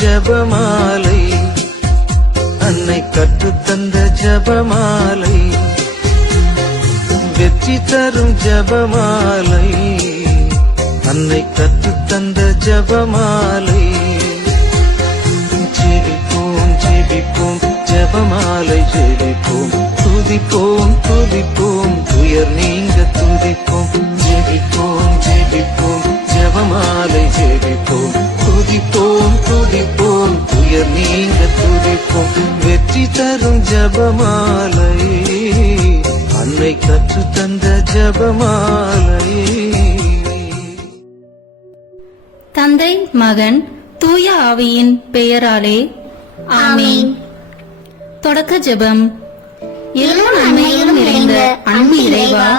ஜபமாலை, அன்னை கற்றுத்தந்த ஜபமாலை, வெற்றி தரும் ஜபமாலை, அன்னை கற்றுத்தந்த ஜபமாலை. ஜெபிப்போம் ஜெபிப்போம் ஜபமாலை ஜெபிப்போம், துதிப்போம் துதிப்போம் துயர் நீங்க துதிப்போம். ஜெபிப்போம் ஜெபிப்போம் ஜபமாலை ஜெபிப்போம், துதிப்போம் துதிப்போம் துயர் நீங்க துதிப்போம். வெற்றி தரும் ஜபமாலை, அன்னை கற்று தந்த ஜபமாலை. தந்தை மகன் தூய ஆவியின் பெயராலே ஆமீன். தொடக்க ஜெபம். எல்லா நன்மையிலும் நிறைந்த அன்பு இறைவா,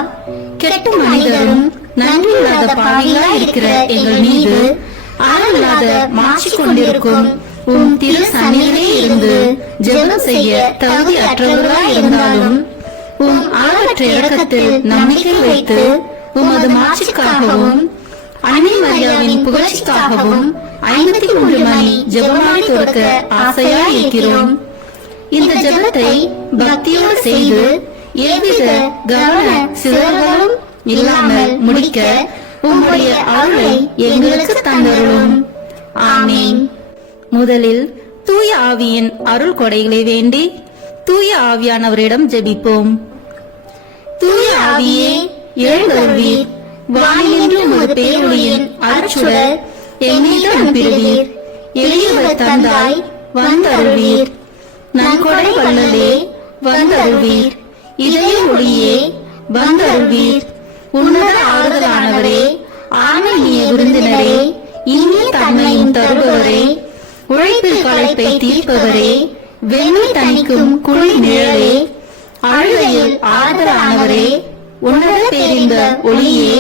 கெட்ட மனிதரும் நன்றியில்லாத பாவிகளாய் இருக்கிற எங்கள் மீது ஆளல்லாத மாற்றி கொண்டிருக்கும் உம் திரு சன்னிதியிலே இருந்து ஜெபம் செய்ய தகுதி அற்றவர்களாய் இருந்தாலும் உம் ஆளற்ற இரக்கத்தில் நம்பிக்கை வைத்து உமது மாட்சிக்காகவும் அன்னை மரியாவின் புகழ்ச்சிக்காகவும் 53 மணி ஜெபமாய் தொடக்க ஆசையாய் இருக்கிறோம். இந்த ஜெபத்தை பக்தியோடு செய்து எவ்வித கவன சிதறல்களும் இல்லாமல் முடிக்க உம்முடைய அருளை எங்களுக்கு தந்தருளும். ஆமீன். முதலில் தூய ஆவியின் அருள் கொடைகளை வேண்டி தூய ஆவியானவரிடம் ஜெபிப்போம். தூய ஆவியே எழுந்தருள்வீர், வானிலிருந்து உமது பேரொளியின் அருட்சுடர் எம்மீது அனுப்பிடுவீர். எளியவர் தந்தாய் வந்தருள்வீர், நன்கொடை வள்ளலே வந்தருள்வீர். இதய ஒளியே வந்தருள்வீர். உன்னத ஆறுதலானவரே, ஆன்மீக விருந்தினரே, இனிய தன்மையும் தருபவரே, உழைப்பில் களைப்பை தீர்ப்பவரே, வெண்ணை தணிக்கும் குளிர் நிழலே, அழுகையில் ஆறுதலானவரே, உன்னத பேரின்ப ஒளியே,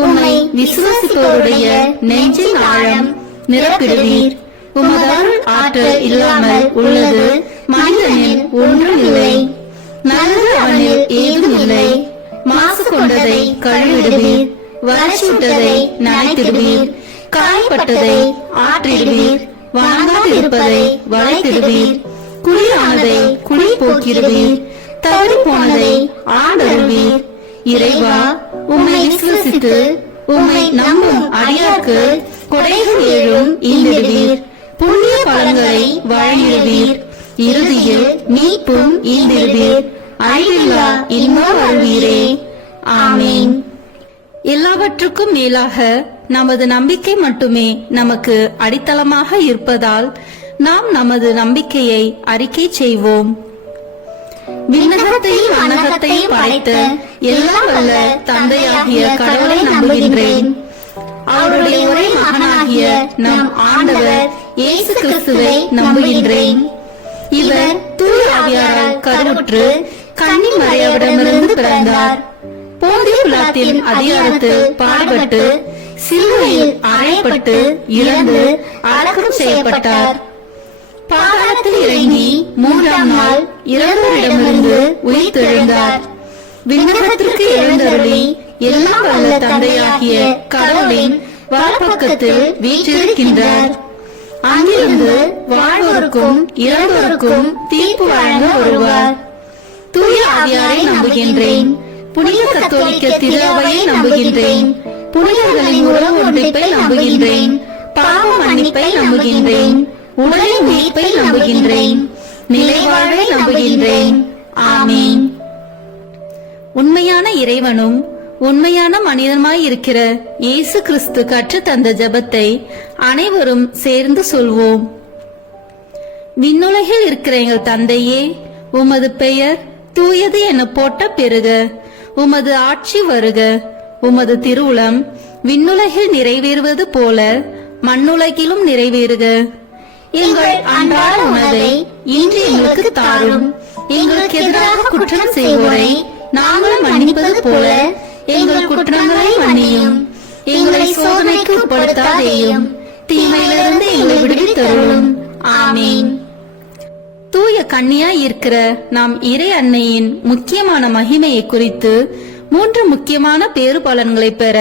உம்மை விசுவாசிப்பவருடைய நெஞ்சின் ஆழம் நிரப்பிடுவீர். உமது அருள் ஆற்றல் இல்லாமல் உள்ளது மனிதனில் ஒன்றும் இல்லை. நல்லது அவனில் ஏதும் இல்லை. மாசு கொண்டதை கழுவிடுவீர், வறட்சிவிட்டதை நனைத்திடுவீர், காயப்பட்டதை ஆற்றிடுவீர், வாங்காதிருப்பதை வளைத்திடுவீர், குளிரானதை குளி போக்கிடுவீர், தவறி போனதை ஆண்டருள்வீர். இறைவா, உம்மை விசுவசித்து உம்மை நம்பும் அடியார்க்கு கொடைகள் ஏழும் ஈந்திடுவீர், புண்ணிய பலன்களை வழங்கிடுவீர், இறுதியில் மீட்பும் ஈந்திடுவீர், அழிவில்லா இன்பம் அருள்வீரே. ஆமீன். எல்லாவற்றுக்கும் மேலாக நமது நம்பிக்கை மட்டுமே நமக்கு அடித்தளமாக இருப்பதால் நாம் நமது நம்பிக்கையை அறிக்கை செய்வோம். விண்ணகத்தையும் அனகத்தையும் படைத்த எல்லாம் வல்ல தந்தையாகிய கடவுளை நம்புகின்றேன். அவருடைய ஒரே மகனாகிய நம் ஆண்டவர் இயேசு கிறிஸ்துவை நம்புகின்றேன். இவர் தூய ஆவியாரால் கருவுற்று கன்னி மரியாவிடமிருந்து பிறந்தார். போந்திய பிலாத்தின் அதிகாரத்தில் பாடுபட்டு சிலுவையில் அறையப்பட்டு இறந்து அடக்கம் செய்யப்பட்டார். பாதாளத்தில் இறங்கி 3ஆம் நாள் இறந்தோரிடமிருந்து உயிர்த்தெழுந்தார். விண்ணகத்திற்கு எழுந்தருளி எல்லாம் வல்ல தந்தையாகிய கடவுளின் வலப்பக்கத்தில் வீற்றிருக்கின்றார். அங்கிருந்து வாழ்வோருக்கும் இறந்தோருக்கும் தீர்ப்பு வழங்க வருவார். தூய ஆவியாரை நம்புகின்றேன். புனித கத்தோலிக்க திரு அவையை நம்புகின்றேன். புனிதர்களின் உறவு ஒன்றிப்பை நம்புகின்றேன். பாவ மன்னிப்பை நம்புகின்றேன். உடலின் மீட்பை நம்புகின்றேன். நிலைவாழ்வை நம்புகின்றேன். ஆமீன். உண்மையான இறைவனும் உண்மையான மனிதனுமாய் இருக்கிற இயேசு கிறிஸ்து கற்று தந்த ஜெபத்தை அனைவரும் சேர்ந்து சொல்வோம். விண்ணுலகில் இருக்கிற எங்கள் தந்தையே, உமது பெயர் தூயது என போட்ட பெருக. உமது ஆட்சி வருக. உமது திருவுளம் விண்ணுலகில் நிறைவேறுவது போல மண்ணுலகிலும் நிறைவேறுக. எங்கள் அன்றாட உணவை இன்று எங்களுக்கு தாரும். எங்களுக்கு எதிராக குற்றம் செய்வோரை நாங்கள் மன்னிப்பது போல எங்கள் குற்றங்களை மன்னியும். எங்களை சோதனைக்கு உட்படுத்தாதேயும், தீமையிலிருந்து எங்களை விடுவித்தருளும். ஆமீன். தூய கன்னியாய் இருக்கிற நாம் இறை அன்னையின் முக்கியமான மகிமையை குறித்து 3 முக்கியமான பேறு பலன்களை பெற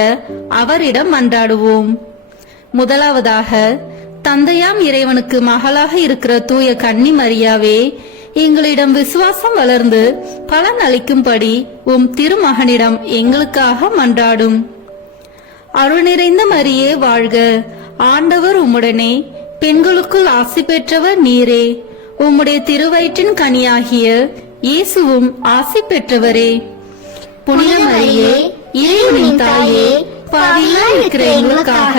அவரிடம் மன்றாடுவோம். முதலாவதாக, தந்தையாம் இறைவனுக்கு மகளாக இருக்கிற தூய கன்னி மரியாவே, எங்களிடம் விசுவாசம் வளர்ந்து பலன் அளிக்கும்படி உம் திருமகனிடம் எங்களுக்காக மன்றாடும். அருள் நிறைந்த மரியே வாழ்க, ஆண்டவர் உம்முடனே, பெண்களுக்குள் ஆசி பெற்றவர் நீரே. உம்முடைய திருவயிற்றின் கனியாகிய இயேசுவும் ஆசி பெற்றவரே. புனித மரியே, இறைவனின் தாயே, பாவிகளாய் இருக்கிற எங்களுக்காக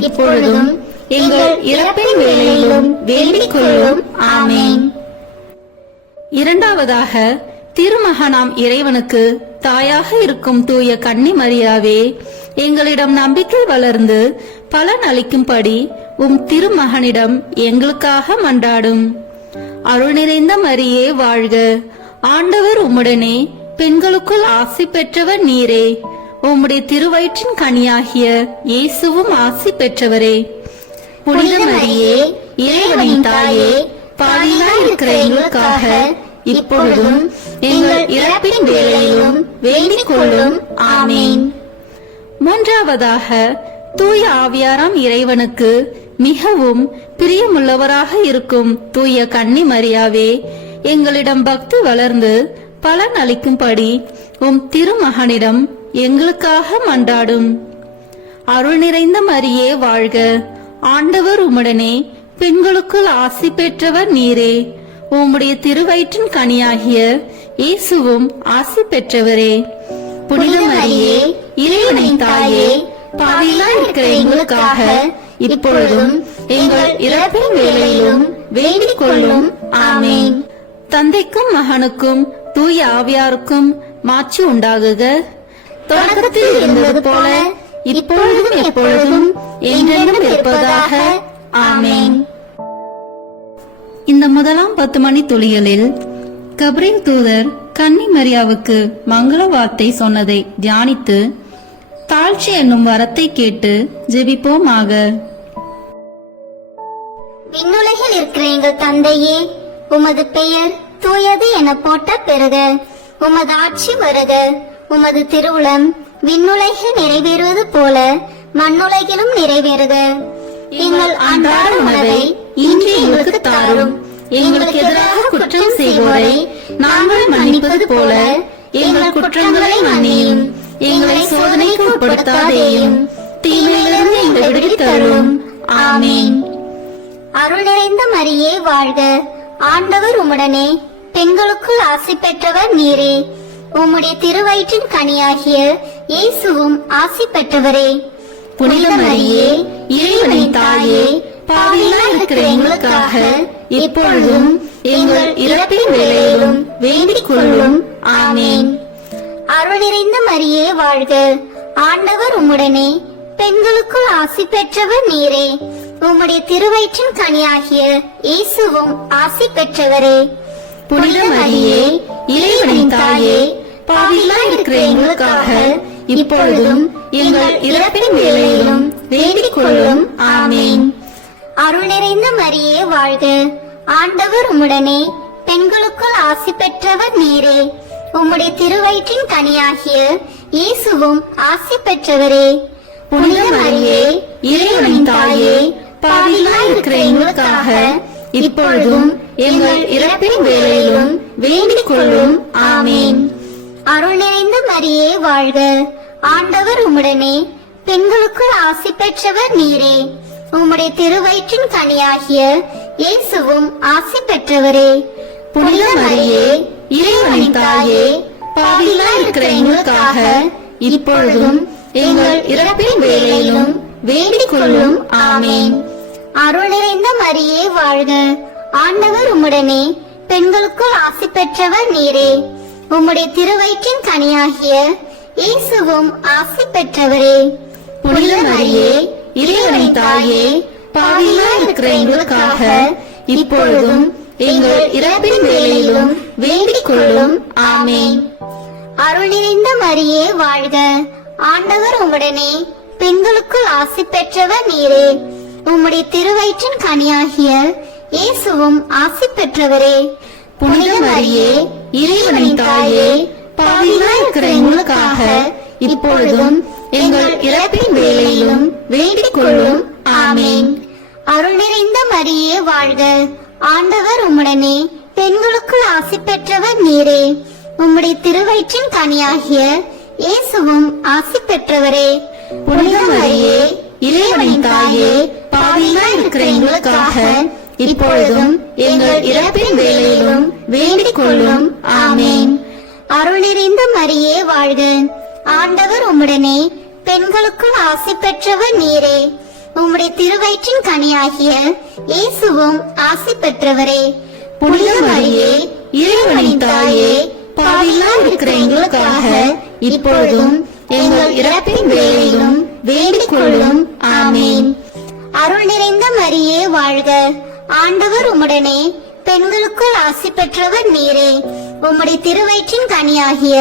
இப்பொழுதும் எங்கள் இறப்பின் வேளையிலும் வேண்டிக் கொள்ளும். ஆமென். இரண்டாவதாக, திருமகனாம் இறைவனுக்கு தாயாக இருக்கும் தூய கன்னி மரியாவே, எங்களிடம் நம்பிக்கை வளர்ந்து பலன் அளிக்கும்படி உம் திருமகனிடம் எங்களுக்காக மன்றாடும். அருள் நிறைந்த மரியே வாழ்க, ஆண்டவர் உம்முடனே, பெண்களுக்குள் ஆசி பெற்றவர் நீரே. உம்முடைய திருவயிற்றின் கனியாகிய இயேசுவும் ஆசி பெற்றவரே. புனித மரியே, இறைவனின் தாயே, பாவிகளாய் இருக்கிற எங்களுக்காக இப்பொழுதும் எங்கள் இறப்பின் வேளையிலும் வேண்டிக் கொள்ளும். ஆமென். மூன்றாவதாக, தூய ஆவியாராம் இறைவனுக்கு மிகவும் பிரியமுள்ளவராக இருக்கும் தூய கன்னி மரியாவே, எங்களிடம் பக்தி வளர்ந்து பலன் அளிக்கும்படி உம் திருமகனிடம் எங்களுக்காக மன்றாடும். அருள் நிறைந்த மரியே வாழ்க, ஆண்டவர் உம்முடனே, பெண்களுக்குள் ஆசி பெற்றவர் நீரே. உம்முடைய திருவயிற்றின் கனியாகிய இயேசுவும் ஆசி பெற்றவரே. புனித மரியே, இறைவனின் தாயே, பாவிகளாய் இருக்கிற எங்களுக்காக இப்பொழுதும் எங்கள் இறப்பின் வேளையிலும் வேண்டிக் கொள்ளும். ஆமென். தந்தைக்கும் மகனுக்கும் தூய ஆவியாருக்கும் மாட்சி உண்டாகுக. தொடக்கத்தில் இருந்தது போல இப்பொழுதும் எப்பொழுதும் என்றென்றும் இருப்பதாக. ஆமென். இந்த முதலாம் 10 மணி துளிகளில் கபிரியேல் தூதர் கன்னி மரியாவுக்கு மங்கள வார்த்தை சொன்னதை தியானித்து தாழ்ச்சி என்னும் வரத்தை கேட்டு ஜெபிப்போமாக. விண்ணுலகில் இருக்கிற எங்கள் தந்தையே, உமது பெயர் தூயது என போட்ட பெறுக. உமது ஆட்சி வருக. உமது திருவுளம் விண்ணுலகில் நிறைவேறுவது போல மண்ணுலகிலும் நிறைவேறுக. எங்கள் அன்றாட உணவை இன்று எங்களுக்கு தாரும். எங்களுக்கு எதிராக குற்றம் செய்வோரை நாங்கள் மன்னிப்பது போல எங்கள் குற்றங்களை மன்னியும். எங்களை சோதனைக்கு உட்படுத்தாதேயும், தீமையிலிருந்து எங்களை விடுவித்தருளும். ஆமென். அருள் நிறைந்த மரியே வாழ்க, ஆண்டவர் உம்முடனே, பெண்களுக்குள் ஆசி பெற்றவர் நீரே. உம்முடைய திருவயிற்றின் கனியாகிய இயேசுவும் ஆசி பெற்றவரே. புனித மரியே, இறைவனின் தாயே, பாவிகளாய் இருக்கிற எங்களுக்காக இப்பொழுதும் எங்கள் இறப்பின் வேளையிலும் வேண்டிக் கொள்ளும். ஆமென். அருள் நிறைந்த மரியே வாழ்க, ஆண்டவர் உம்முடனே, பெண்களுக்குள் ஆசி பெற்றவர் நீரே. உம்முடைய திருவயிற்றின் கனியாகிய இயேசுவும் ஆசி பெற்றவரே. புனித மரியே, இறைவனின் தாயே, பாவிகளாய் இருக்கிற எங்களுக்காக இப்பொழுதும் எங்கள் இறப்பின் வேளையிலும் வேண்டிக் கொள்ளும். ஆமென். அருள் நிறைந்த மரியே வாழ்க, ஆண்டவர் உம்முடனே, பெண்களுக்குள் ஆசி பெற்றவர் நீரே. உம்முடைய திருவயிற்றின் கனியாகிய இயேசுவும் ஆசி பெற்றவரே. புனித மரியே, இறைவனின் தாயே, பாவிகளாய் இருக்கிற எங்களுக்காக இப்பொழுதும் எங்கள் இறப்பின் வேளையிலும் வேண்டிக் கொள்ளும். ஆமென். அருள் நிறைந்த மரியே வாழ்க, ஆண்டவர் உம்முடனே, பெண்களுக்குள் ஆசி பெற்றவர் நீரே. உம்முடைய திருவயிற்றின் கனியாகிய இயேசுவும் ஆசி பெற்றவரே. புனித மரியே, இறைவனின் தாயே, பாவிகளாய் இருக்கிற எங்களுக்காக இப்பொழுதும் எங்கள் இறப்பின் வேளையிலும் வேண்டிக் கொள்ளும். ஆமென். அருள் நிறைந்த மரியே வாழ்க, ஆண்டவர் உம்முடனே, பெண்களுக்குள் ஆசி பெற்றவர் நீரே. உம்முடைய திருவயிற்றின் கனியாகிய இயேசுவும் ஆசி பெற்றவரே. புனித மரியே, இறைவனின் தாயே, பாவிகளாய் இருக்கிற எங்களுக்காக இப்பொழுதும் எங்கள் இறப்பின் வேளையிலும் வேண்டிக் கொள்ளும். ஆமென். அருள் நிறைந்த மரியே வாழ்க, ஆண்டவர் உம்முடனே, பெண்களுக்குள் ஆசி பெற்றவர் நீரே. உம்முடைய திருவயிற்றின் கனியாகிய இயேசுவும் ஆசி பெற்றவரே. புனித மரியே, இறைவனின் தாயே, பாவிகளாய் இருக்கிற எங்களுக்காக இப்பொழுதும் எங்கள் இறப்பின் வேளையிலும் வேண்டிக் கொள்ளும். ஆமென். அருள் நிறைந்த மரியே வாழ்க, ஆண்டவர் உம்முடனே, பெண்களுக்குள் ஆசி பெற்றவர் நீரே. உம்முடைய திருவயிற்றின் கனியாகிய இயேசுவும் ஆசி பெற்றவரே. புனித மரியே, இறைவனின் தாயே, பாவிகளாய் இருக்கிற எங்களுக்காக இப்பொழுதும் எங்கள் இறப்பின் வேளையிலும் வேண்டிக் கொள்ளும். ஆமேன். அருள் நிறைந்த மரியே வாழ்க, ஆண்டவர் உம்முடனே, பெண்களுக்குள் ஆசி பெற்றவர் நீரே. உம்முடைய திருவயிற்றின் கனியாகிய இயேசுவும் ஆசி பெற்றவரே. புனித மரியே, இறைவனின் தாயே, பாவிகளாய் இருக்கிற எங்களுக்காக இப்பொழுதும் எங்கள் இறப்பின் வேளையிலும் வேண்டிக் கொள்ளும். ஆமேன். அருள் நிறைந்த மரியே வாழ்க, ஆண்டவர் உம்முடனே, பெண்களுக்குள் ஆசி பெற்றவர் நீரே. உம்முடைய திருவயிற்றின் கனியாகிய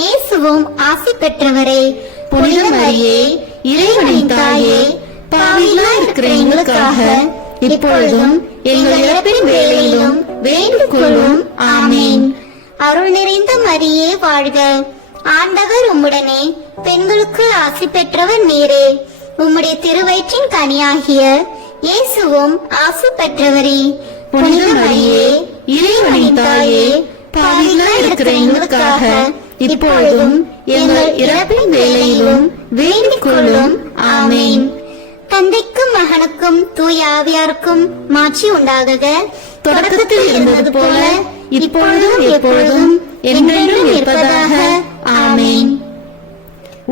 இயேசுவும் ஆசி பெற்றவரே. புனித மரியே, இறைவனின் தாயே, பாவிகளாய் இருக்கிற எங்களுக்காக இப்பொழுதும் எங்கள் இறப்பின் வேளையிலும் வேண்டிக் கொள்ளும். ஆமேன். அருள் நிறைந்த மரியே வாழ்க, ஆண்டவர் உம்முடனே, பெண்களுக்குள் ஆசி பெற்றவர் நீரே. உம்முடைய திருவயிற்றின் கனியாகிய இயேசுவும் ஆசி பெற்றவரே. புனித மரியே, இறைவனின் தாயே, பாவிகளாய் இருக்கிற எங்களுக்காக இப்பொழுதும் எங்கள் இறப்பின் வேளையிலும் வேண்டிக் கொள்ளும். ஆமேன். தந்தைக்கும் மகனுக்கும் தூய ஆவியாருக்கும் மாட்சி உண்டாகுக. தொடக்கத்தில் இருந்தது போல இப்பொழுதும் எப்பொழுதும் என்றென்றும் இருப்பதாக. ஆமேன்.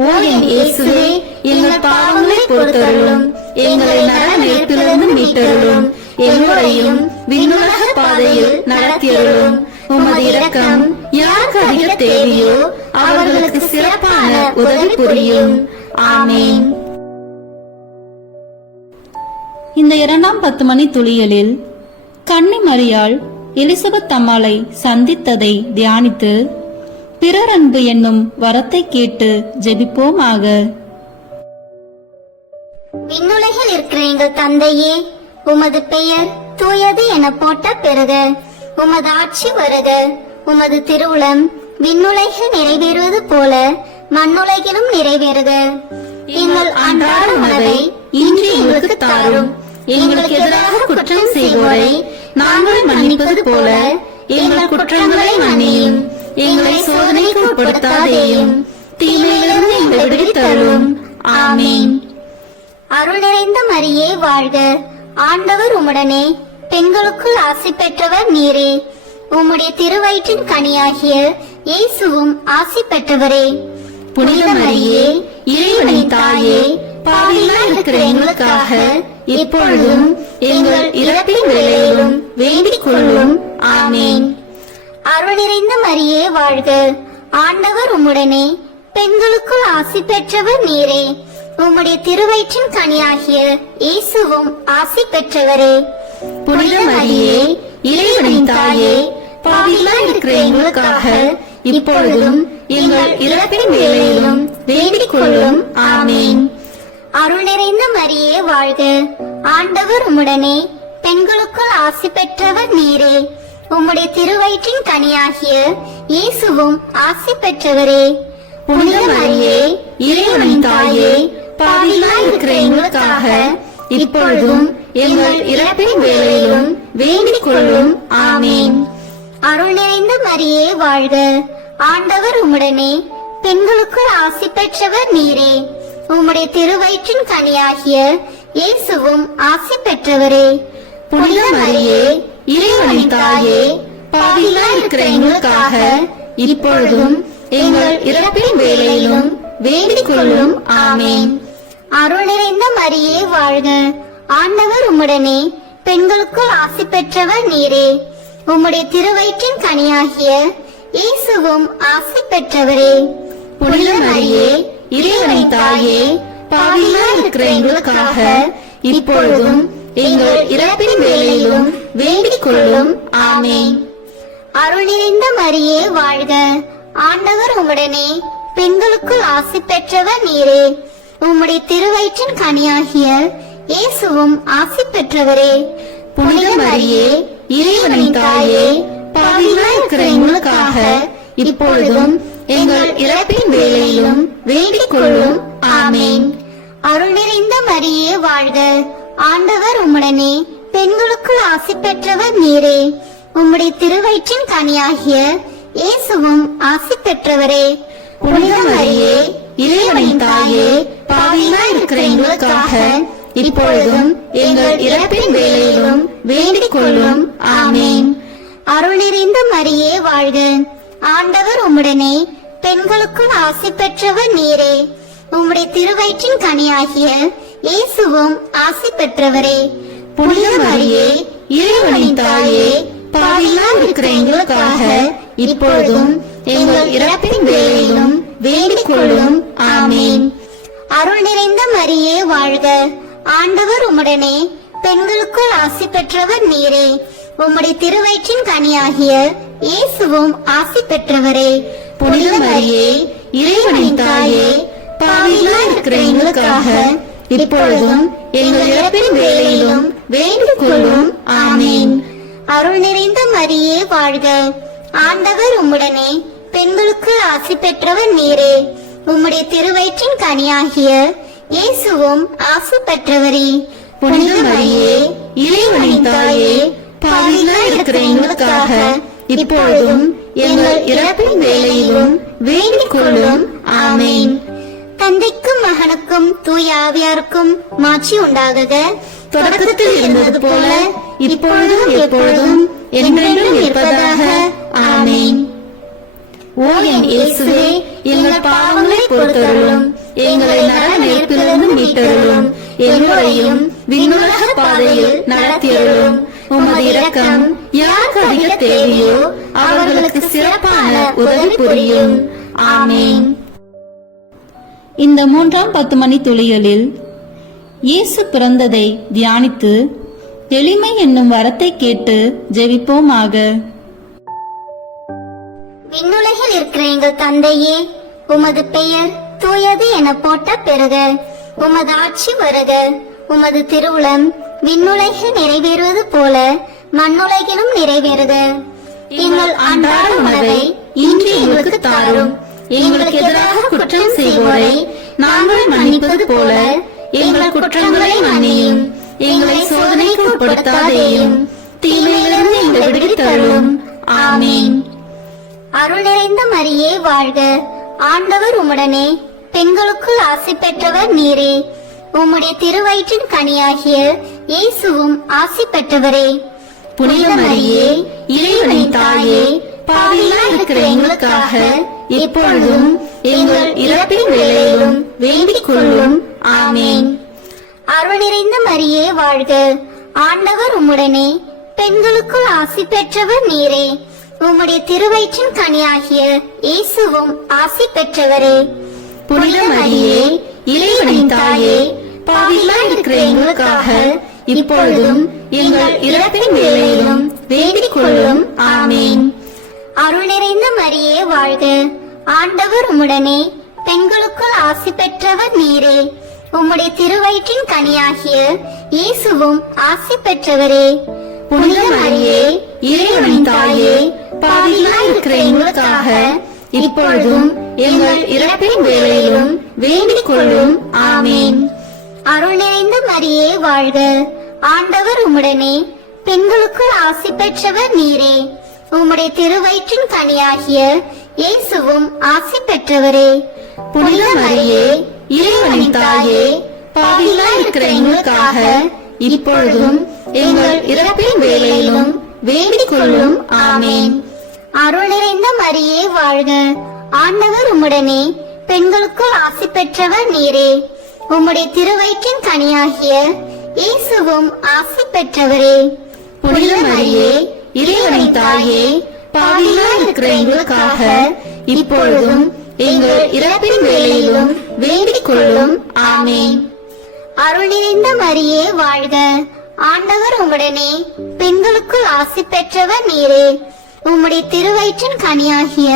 ஓ என் இயேசுவே, எங்கள் பாவங்களை பொறுத்தருளும், எங்களை நரக நெருப்பிலிருந்து மீட்டருளும், எங்களையும் விண்ணுலக பாதையில் நடத்தியருளும். உமது இரக்கம் யாருக்கு அதிக தேவையோ அவர்களுக்கு சிறப்பான உதவி புரியும். ஆமேன். இந்த 2ஆம் 10 மணி துளியலில் கன்னி மரியாள் எலிசபெத் அம்மாளை சந்தித்ததை தியானித்து பிறர் அன்பு என்னும் வரத்தை கேட்டு ஜெபிப்போமாக. விண்ணுலகில் இருக்கிற எங்கள் தந்தையே, உமது பெயர் தூயது என போட்ட பெறுக. உமது ஆட்சி வருக. உமது திருவுளம் விண்ணுலகில் நிறைவேறுவது போல மண்ணுலகிலும் நிறைவேறுக. எங்கள் அன்றாட உணவை இன்று எங்களுக்கு தாரும். எங்களுக்கு எதிராக குற்றம் செய்வோரை நாங்கள் மன்னிப்பது போல எங்கள் குற்றங்களை மன்னியும். எங்களை சோதனைக்கு உட்படுத்தாதேயும், தீமையிலிருந்து எங்களை விடுவித்தருளும். ஆமேன். அருள் நிறைந்த மரியே வாழ்க, ஆண்டவர் உம்முடனே, பெண்களுக்குள் ஆசி பெற்றவர் நீரே. உம்முடைய திருவயிற்றின் கனியாகிய இயேசுவும் ஆசி பெற்றவரே. புனித மரியே, இறைவனின் தாயே, பாவிகளாய் இருக்கிற எங்களுக்காக இப்பொழுதும் எங்கள் இறப்பின் வேளையிலும் வேண்டிக் கொள்ளும். ஆமேன். அருள் நிறைந்த மரியே வாழ்க, ஆண்டவர் உம்முடனே, பெண்களுக்குள் ஆசி பெற்றவர் நீரே. உம்முடைய திருவயிற்றின் கனியாகிய இயேசுவும் ஆசி பெற்றவரே. புனித மரியே, இறைவனின் தாயே, பாவிகளாய் இருக்கிற எங்களுக்காக இப்பொழுதும் எங்கள் இறப்பின் வேளையிலும் வேண்டிக் கொள்ளும். ஆமேன். அருள் நிறைந்த மரியே வாழ்க, ஆண்டவர் உம்முடனே, பெண்களுக்குள் ஆசி பெற்றவர் நீரே. உம்முடைய திருவயிற்றின் கனியாகிய இயேசுவும் ஆசி பெற்றவரே. புனித மரியே, இறைவனின் தாயே, பாவிகளாய் இருக்கிற எங்களுக்காக இப்பொழுதும் எங்கள் இறப்பின் வேளையிலும் வேண்டிக் கொள்ளும். ஆமேன். அருள் நிறைந்த மரியே வாழ்க, ஆண்டவர் உம்முடனே, பெண்களுக்குள் ஆசி பெற்றவர் நீரே. உம்முடைய திருவயிற்றின் கனியாகிய இயேசுவும் ஆசி பெற்றவரே. புனித மரியே, இறைவனின் தாயே, பாவிகளாய் இருக்கிற எங்களுக்காக இப்பொழுதும் எங்கள் இறப்பின் வேளையிலும் வேண்டிக் கொள்ளும். ஆமேன். அருள் நிறைந்த மரியே வாழ்க, ஆண்டவர் உம்முடனே, பெண்களுக்குள் ஆசி பெற்றவர் நீரே. உம்முடைய திருவயிற்றின் கனியாகிய இயேசுவும் ஆசி பெற்றவரே. புனித மரியே, இறைவனின் தாயே, பாவிகளாய் இருக்கிற எங்களுக்காக இப்பொழுதும் எங்கள் இறப்பின் வேளையிலும் வேண்டிக் கொள்ளும். ஆமேன். அருள் நிறைந்த மரியே வாழ்க, ஆண்டவர் உம்முடனே, பெண்களுக்குள் ஆசி பெற்றவர் நீரே. உம்முடைய திருவயிற்றின் கனியாகிய இயேசுவும் ஆசி பெற்றவரே. புனித மரியே, இறைவனின் தாயே, பாவிகளாய் இருக்கிற எங்களுக்காக இப்பொழுதும் எங்கள் இறப்பின் வேளையிலும் வேண்டிக் கொள்ளும். ஆமேன். அருள் நிறைந்த மரியே வாழ்க, ஆண்டவர் உம்முடனே பெண்களுக்குள் ஆசி பெற்றவர் நீரே. உம்முடைய திருவயிற்றின் கனியாகிய இயேசுவும் ஆசி பெற்றவரே. புனித மரியே, இறைவனின் தாயே, பாவிகளாய் இருக்கிற எங்களுக்காக இப்பொழுதும் எங்கள் இறப்பின் வேளையிலும் வேண்டிக் கொள்ளும். ஆமேன். அருள் நிறைந்த மரியே வாழ்க. ஆண்டவர் உம்முடனே பெண்களுக்குள் ஆசி பெற்றவர் நீரே. உம்முடைய திருவயிற்றின் கனியாகிய இயேசுவும் ஆசி பெற்றவரே. புனித மரியே, இறைவனின் தாயே, பாவிகளாய் இருக்கிற எங்களுக்காக இப்பொழுதும் எங்கள் இறப்பின் வேளையிலும் வேண்டிக் கொள்ளும். ஆமேன். அருள் நிறைந்த மரியே வாழ்க. ஆண்டவர் உம்முடனே பெண்களுக்குள் ஆசி பெற்றவர் நீரே. உம்முடைய திருவயிற்றின் கனியாகிய இயேசுவும் ஆசி பெற்றவரே. புனித மரியே, இறைவனின் தாயே, பாவிகளாய் இருக்கிற எங்களுக்காக இப்பொழுதும் எங்கள் இறப்பின் வேளையிலும் வேண்டிக் கொள்ளும். ஆமேன். அருள் நிறைந்த மரியே வாழ்க. ஆண்டவர் உம்முடனே பெண்களுக்குள் ஆசி பெற்றவர் நீரே. உம்முடைய திருவயிற்றின் கனியாகிய இயேசுவும் ஆசி பெற்றவரே. புனித மரியே, இறைவனின் தாயே, பாவிகளாய் இருக்கிற எங்களுக்காக இப்பொழுதும் எங்கள் இறப்பின் வேளையிலும் வேண்டிக் கொள்ளும். ஆமேன். தந்தைக்கும் மகனுக்கும் தூய ஆவியாருக்கும் மாட்சி உண்டாகுக. தொடக்கத்தில் இருந்தது போல இப்பொழுதும் எப்பொழுதும் என்றென்றும் இருப்பதாக. ஆமேன். ஓ என் இயேசுவே, எங்கள் பாவங்களை பொறுத்தருளும், எங்களை நரக நெருப்பிலிருந்து மீட்டருளும், எங்களையும் விண்ணுலக பாதையில் நடத்தியருளும். உமது இரக்கம் யாருக்கு அதிக தேவையோ அவர்களுக்கு சிறப்பான உதவி புரியும். ஆமேன். இந்த 3ஆம் 10 மணி துளிகளில் இயேசு பிறந்ததை தியானித்து எளிமை என்னும் வரத்தை கேட்டு ஜெபிப்போமாக. விண்ணுலகில் இருக்கிற எங்கள் தந்தையே, உமது பெயர் தூயது என போற்ற பெறுக. உமது ஆட்சி வருக. உமது திருவுளம் விண்ணுலகில் நிறைவேறுவது போல மண்ணுலகிலும் நிறைவேறுக. எங்கள் அன்றாட உணவை இன்று எங்களுக்கு தாரும். எங்களுக்கு எதிராக குற்றம் செய்வோரை நாங்கள் மன்னிப்பது போல எங்கள் குற்றங்களை மன்னியும். எங்களை சோதனைக்கு உட்படுத்தாதேயும், தீமையிலிருந்து எங்களை விடுவித்தருளும். ஆமீன். அருள் நிறைந்த மரியே வாழ்க. ஆண்டவர் உம்முடனே பெண்களுக்குள் ஆசி பெற்றவர் நீரே. உம்முடைய திருவயிற்றின் கனியாகிய இயேசுவும் ஆசி பெற்றவரே. புனித மரியே, இறைவனின் தாயே, பாவிகளாய் இருக்கிற எங்களுக்காக இப்பொழுதும் எங்கள் இறப்பின் வேளையிலும் வேண்டிக் கொள்ளும். ஆமேன். அருள் நிறைந்த மரியே வாழ்க. ஆண்டவர் உம்முடனே பெண்களுக்குள் ஆசி பெற்றவர் நீரே. உம்முடைய திருவயிற்றின் கனியாகிய இயேசுவும் ஆசி பெற்றவரே. புனித மரியே, இறைவனின் தாயே, பாவிகளாய் இருக்கிற எங்களுக்காக இப்பொழுதும் எங்கள் இறப்பின் வேளையிலும் வேண்டிக் கொள்ளும். ஆமேன். அருள் நிறைந்த மரியே வாழ்க. ஆண்டவர் உம்முடனே பெண்களுக்குள் ஆசி பெற்றவர் நீரே. உம்முடைய திருவயிற்றின் கனியாகிய இயேசுவும் ஆசி பெற்றவரே. புனித மரியே, இறைவனின் தாயே, பாவிகளாய் இருக்கிற எங்களுக்காக இப்பொழுதும் எங்கள் இறப்பின் வேளையிலும் வேண்டிக் கொள்ளும். ஆமேன். அருள் நிறைந்த மரியே வாழ்க. ஆண்டவர் உம்முடனே பெண்களுக்குள் ஆசி பெற்றவர் நீரே. உம்முடைய திருவயிற்றின் கனியாகிய இயேசுவும் ஆசி பெற்றவரே. புனித மரியே, இறைவனின் தாயே, பாவிகளாய் இருக்கிற எங்களுக்காக இப்பொழுதும் எங்கள் இறப்பின் வேளையிலும் வேண்டிக் கொள்ளும். ஆமேன். அருள் நிறைந்த மரியே வாழ்க. ஆண்டவர் உம்முடனே பெண்களுக்குள் ஆசி பெற்றவர் நீரே. உம்முடைய திருவயிற்றின் கனியாகிய இயேசுவும் ஆசி பெற்றவரே. புனித மரியே, இறைவனின் தாயே, பாவிகளாய் இருக்கிற எங்களுக்காக இப்பொழுதும் எங்கள் இறப்பின் வேளையிலும் வேண்டிக் கொள்ளும். ஆமேன். அருள் நிறைந்த மரியே வாழ்க. ஆண்டவர் உம்முடனே பெண்களுக்குள் ஆசி பெற்றவர் நீரே. உம்முடைய திருவயிற்றின் கனியாகிய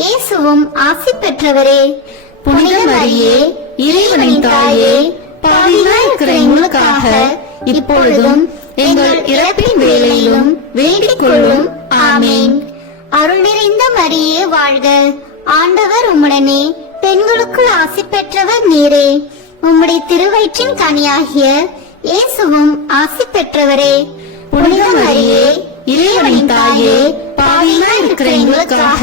இயேசுவும் ஆசி பெற்றவரே. புனித மரியே, இறைவனின் தாயே, பாவிகளாய் இருக்கிற எங்களுக்காக இப்பொழுதும் எங்கள் இறப்பின் வேளையிலும் வேண்டிக் கொள்ளும். ஆமேன். அருள் நிறைந்த மரியே வாழ்க. ஆண்டவர் உம்முடனே பெண்களுக்குள் ஆசி பெற்றவர் நீரே. உம்முடைய திருவயிற்றின் கனியாகிய இயேசுவும் ஆசி பெற்றவரே. புனித மரியே, இறைவனின் தாயே, பாவிகளாய் இருக்கிற எங்களுக்காக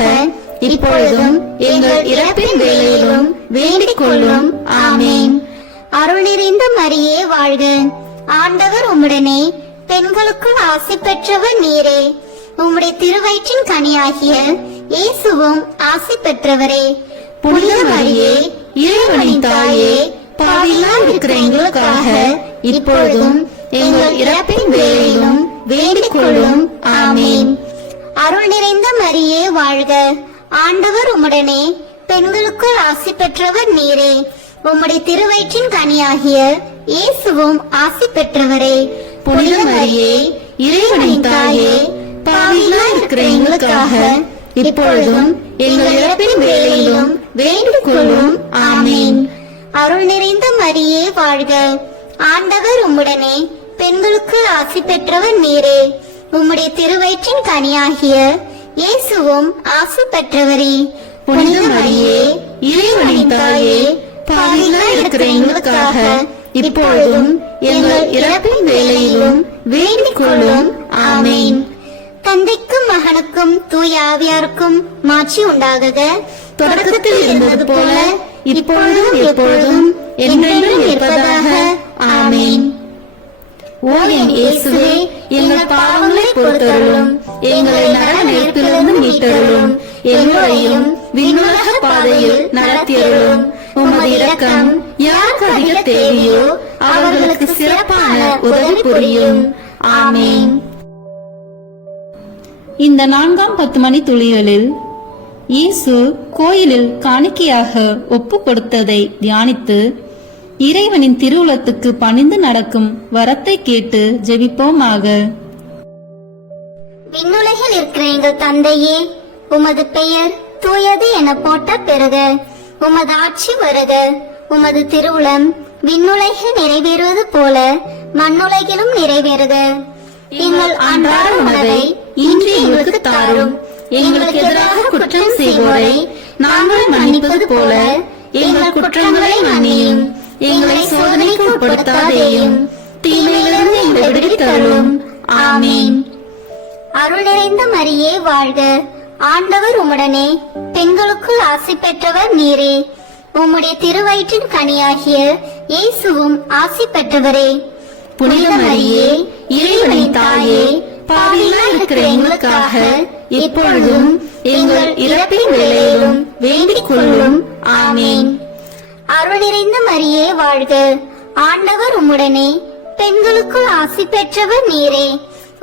இப்பொழுதும் எங்கள் இறப்பின் வேளையிலும் வேண்டிக் கொள்ளும். ஆமென். அருள் நிறைந்த மரியே வாழ்க. ஆண்டவர் உம்முடனே, பெண்களுக்குள் ஆசி பெற்றவர் நீரே. உம்முடைய திருவயிற்றின் கனியாகிய இயேசுவும் ஆசி பெற்றவரே. புனித மரியே, இறைவனின் தாயே, பாவிகளாய் இருக்கிற எங்களுக்காக இப்பொழுதும் எங்கள் இறப்பின் வேளையிலும் வேண்டிக் கொள்ளும். ஆமென். அருள் நிறைந்த மரியே வாழ்க. ஆண்டவர் உம்முடனே, பெண்களுக்குள் ஆசி பெற்றவர் நீரே. உம்முடைய திருவயிற்றின் கனியாகிய இயேசுவும் ஆசி பெற்றவரே. புனித மரியே, இறைவனின் தாயே, பாவிகளாய் இருக்கிற எங்களுக்காக இப்பொழுதும் எங்கள் இறப்பின் வேளையிலும் வேண்டிக் கொள்ளும். ஆமென். அருள் நிறைந்த மரியே வாழ்க. ஆண்டவர் உம்முடனே, பெண்களுக்குள் ஆசி பெற்றவர் நீரே. உம்முடைய திருவயிற்றின் கனியாகிய இயேசுவும் ஆசி பெற்றவரே. புனித மரியே, இறைவனின் தாயே, பாவிகளாய் இருக்கிற எங்களுக்காக இப்பொழுதும் எங்கள் இறப்பின் வேளையிலும் வேண்டிக் கொள்ளும். ஆமென். தந்தைக்கும் மகனுக்கும் தூய ஆவியாருக்கும் மாட்சி உண்டாகுக. தொடக்கத்தில் இருந்தது போல இப்பொழுதும் எப்பொழுதும் என்றென்றும் இருப்பதாக. ஆமென். ஓ என் இயேசுவே, எங்கள் பாவங்களை பொறுத்தருளும், எங்களை நரக நெருப்பிலிருந்து மீட்டருளும், எங்களையும் விண்ணுலக பாதையில் நடத்தியருளும். உமது இரக்கம் யாருக்கு அதிக தேவையோ அவர்களுக்கு சிறப்பான உதவி புரியும். ஆமென். இந்த 4ஆம் 10 மணி துளிகளில் இயேசு கோயிலில் காணிக்கையாக ஒப்பு கொடுத்ததை தியானித்து இறைவனின் திருவுளத்துக்கு பணிந்து நடக்கும் வரத்தை கேட்டு ஜெபிப்போமாக. விண்ணுலகில் இருக்கிற எங்கள் தந்தையே, உமது பெயர் தூயது என போட்ட பிறக உமது ஆட்சி வருக. உமது திருவுளம் விண்ணுலகில் நிறைவேறுவது போல மண்ணுலகிலும் நிறைவேறுக. எங்கள் அன்றாட உணவை இன்று எங்களுக்கு தாரும். எங்களுக்கு எதிராக குற்றம் செய்வோரை நாங்கள் மன்னிப்பது போல எங்கள் குற்றங்களை மன்னியும். எங்களை சோதனைக்கு உட்படுத்தாதேயும், தீமையிலிருந்து எங்களை விடுவித்தருளும். ஆமென். அருள் நிறைந்த மரியே வாழ்க. ஆண்டவர் உம்முடனே, பெண்களுக்குள் ஆசி பெற்றவர் நீரே. உம்முடைய திருவயிற்றின் கனியாகிய இயேசுவும் ஆசி பெற்றவரே. புனித மரியே, இறைவனின் தாயே, பாவிகளாய் இருக்கிற எங்களுக்காக இப்பொழுதும் எங்கள் இறப்பின் வேளையிலும் வேண்டிக் கொள்ளும். ஆமென். அருள் நிறைந்த மரியே வாழ்க. ஆண்டவர் உம்முடனே, பெண்களுக்குள் ஆசி பெற்றவர் நீரே.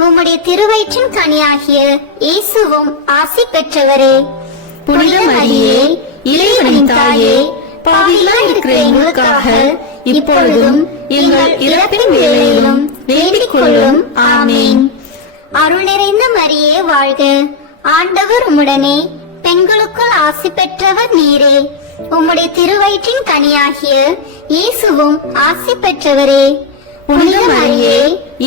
உம்முடைய திருவயிற்றின் கனியாகிய இயேசுவும் ஆசி பெற்றவரே. புனித மரியே, இறைவனின் தாயே, பாவிகளாய் இருக்கிற எங்களுக்காக இப்பொழுதும் எங்கள் இறப்பின் வேளையிலும் வேண்டிக் கொள்ளும். ஆமென். அருள் நிறைந்த மரியே வாழ்க. ஆண்டவர் உம்முடனே, பெண்களுக்குள் ஆசி பெற்றவர் நீரே. உம்முடைய திருவயிற்றின் கனியாகிய இயேசுவும் ஆசி பெற்றவரே. புனித மரியே,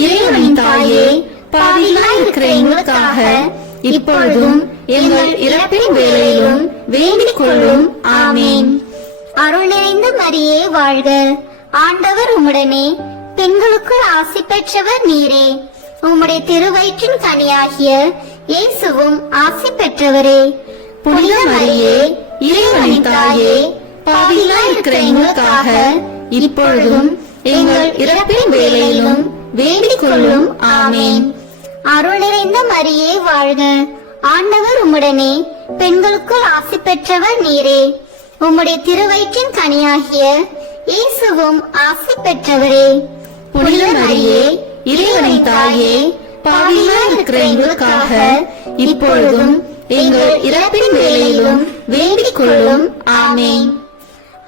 இறைவனின் தாயே, பாவிகளாய் இருக்கிற எங்களுக்காக இப்பொழுதும் எங்கள் இறப்பின் வேளையிலும் வேண்டிக் கொள்ளும். ஆமென். அருள் நிறைந்த மரியே வாழ்க. ஆண்டவர் உம்முடனே, பெண்களுக்குள் ஆசி பெற்றவர் நீரே. உம்முடைய திருவயிற்றின் கனியாகிய இயேசுவும் ஆசி பெற்றவரே. புனித மரியே, இறைவனின் தாயே, பாவிகளாய் இருக்கிற எங்களுக்காக இப்பொழுதும் எங்கள் இறப்பின் வேளையிலும் வேண்டிக் கொள்ளும். ஆமென். அருள் நிறைந்த மரியே வாழ்க. ஆண்டவர் உம்முடனே, பெண்களுக்குள் ஆசி பெற்றவர் நீரே. உம்முடைய திருவயிற்றின் கனியாகிய இயேசுவும் ஆசி பெற்றவரே. புனித மரியே, இறைவனின் தாயே, பாவிகளாய் இருக்கிற எங்களுக்காக இப்பொழுதும் எங்கள் இறப்பின் வேளையிலும் வேண்டிக் கொள்ளும். ஆமென்.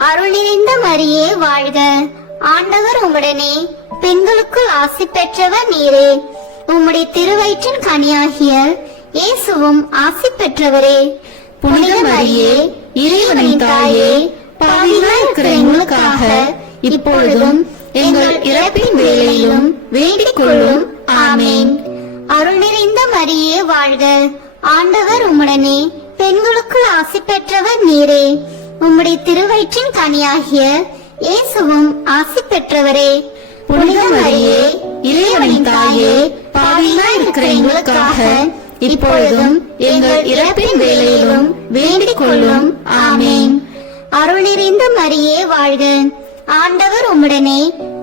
அருள் நிறைந்த மரியே வாழ்க. ஆண்டவர் உம்முடனே, பெண்களுக்குள் ஆசி பெற்றவர் நீரே. உம்முடைய திருவயிற்றின் கனியாகிய இயேசுவும் ஆசி பெற்றவரே. புனித மரியே, இறைவனின் தாயே, பாவிகளாய் இருக்கிற எங்களுக்காக இப்பொழுதும் எங்கள் இறப்பின் வேளையிலும் வேண்டிக் கொள்ளும். ஆமென். அருள் நிறைந்த மரியே வாழ்க. ஆண்டவர் உம்முடனே, பெண்களுக்குள் ஆசி பெற்றவர் நீரே. உம்முடைய திருவயிற்றின் கனியாகிய இயேசுவும் ஆசி பெற்றவரே. புனித மரியே இறைவனின் தாயே, பாவிகளாய் இருக்கிற எங்களுக்காக இப்பொழுதும் எங்கள் இறப்பின் வேளையிலும் வேண்டிக் கொள்ளும். ஆமேன். அருள் நிறைந்த மரியே வாழ்க. ஆண்டவர் உம்முடனே,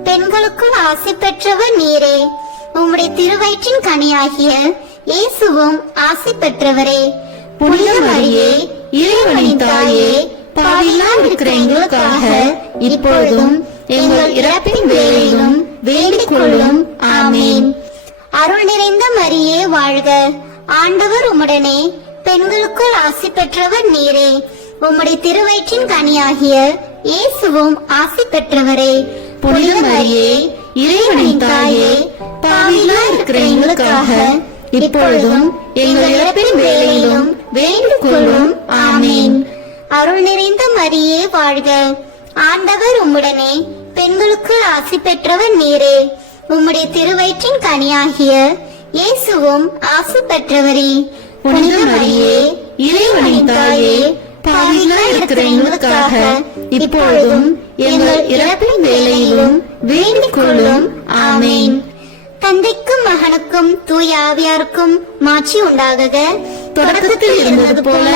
பெண்களுக்குள் ஆசி பெற்றவர் நீரே. உம்முடைய திருவயிற்றின் கனியாகிய இயேசுவும் ஆசி பெற்றவரே. புனித மரியே இறைவனின் தாயே, பாவிகளாய் இருக்கிற எங்களுக்காக இப்பொழுதும் எங்கள் இறப்பின் வேளையிலும் வேண்டிக் கொள்ளும். ஆமேன். அருள் நிறைந்த மரியே வாழ்க. ஆண்டவர் உம்முடனே, பெண்களுக்குள் ஆசி பெற்றவர் நீரே. உம்முடைய திருவயிற்றின் கனியாகிய இயேசுவும் ஆசி பெற்றவரே. புனித மரியே இறைவனின் தாயே, பாவிகளாய் இருக்கிற எங்களுக்காக இப்பொழுதும் எங்கள் இறப்பின் வேளையிலும் வேண்டிக் கொள்ளும். ஆமேன். அருள் நிறைந்த மரியே வாழ்க. ஆண்டவர் உம்முடனே, பெண்களுக்குள் ஆசி பெற்றவர் நீரே. உம்முடைய திருவயிற்றின் கனியாகிய இயேசுவும் ஆசி பெற்றவரே. புனித மரியே இறைவனின் தாயே, பாவிகளாய் இருக்கிற எங்களுக்காக இப்பொழுதும் எங்கள் இறப்பின் வேளையிலும் வேண்டிக் கொள்ளும். ஆமேன். தந்தைக்கும் மகனுக்கும் தூய ஆவியாருக்கும் மாட்சி உண்டாகுக. தொடக்கத்தில் இருந்தது போல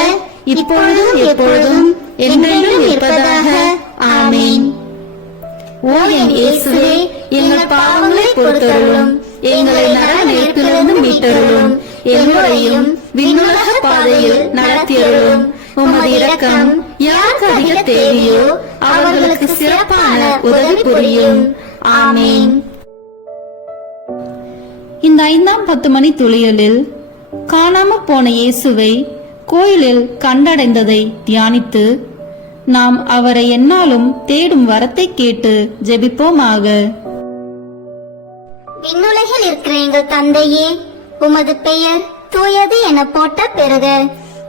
இப்பொழுதும் எப்பொழுதும் என்றென்றும் இருப்பதாக. ஆமேன். ஓ என் இயேசுவே, எங்கள் பாவங்களை பொறுத்தருளும், எங்களை நரக நெருப்பிலிருந்து மீட்டருளும், எங்களையும் விண்ணுலக பாதையில் நடத்தியருளும். உமது இரக்கம் யாருக்கு அதிக தேவையோ அவர்களுக்கு சிறப்பான உதவி புரியும். ஆமேன். இந்த 5ஆம் 10 மணி துளியலில் காணாம போன இயேசுவை கோயிலில் கண்டடைந்ததை தியானித்து நாம் அவரை எந்நாளும் தேடும் வரத்தை கேட்டு ஜெபிப்போமாக. விண்ணுலகில் இருக்கிற எங்கள் தந்தையே, உமது பெயர் தூயது என போட்ட பெறுக.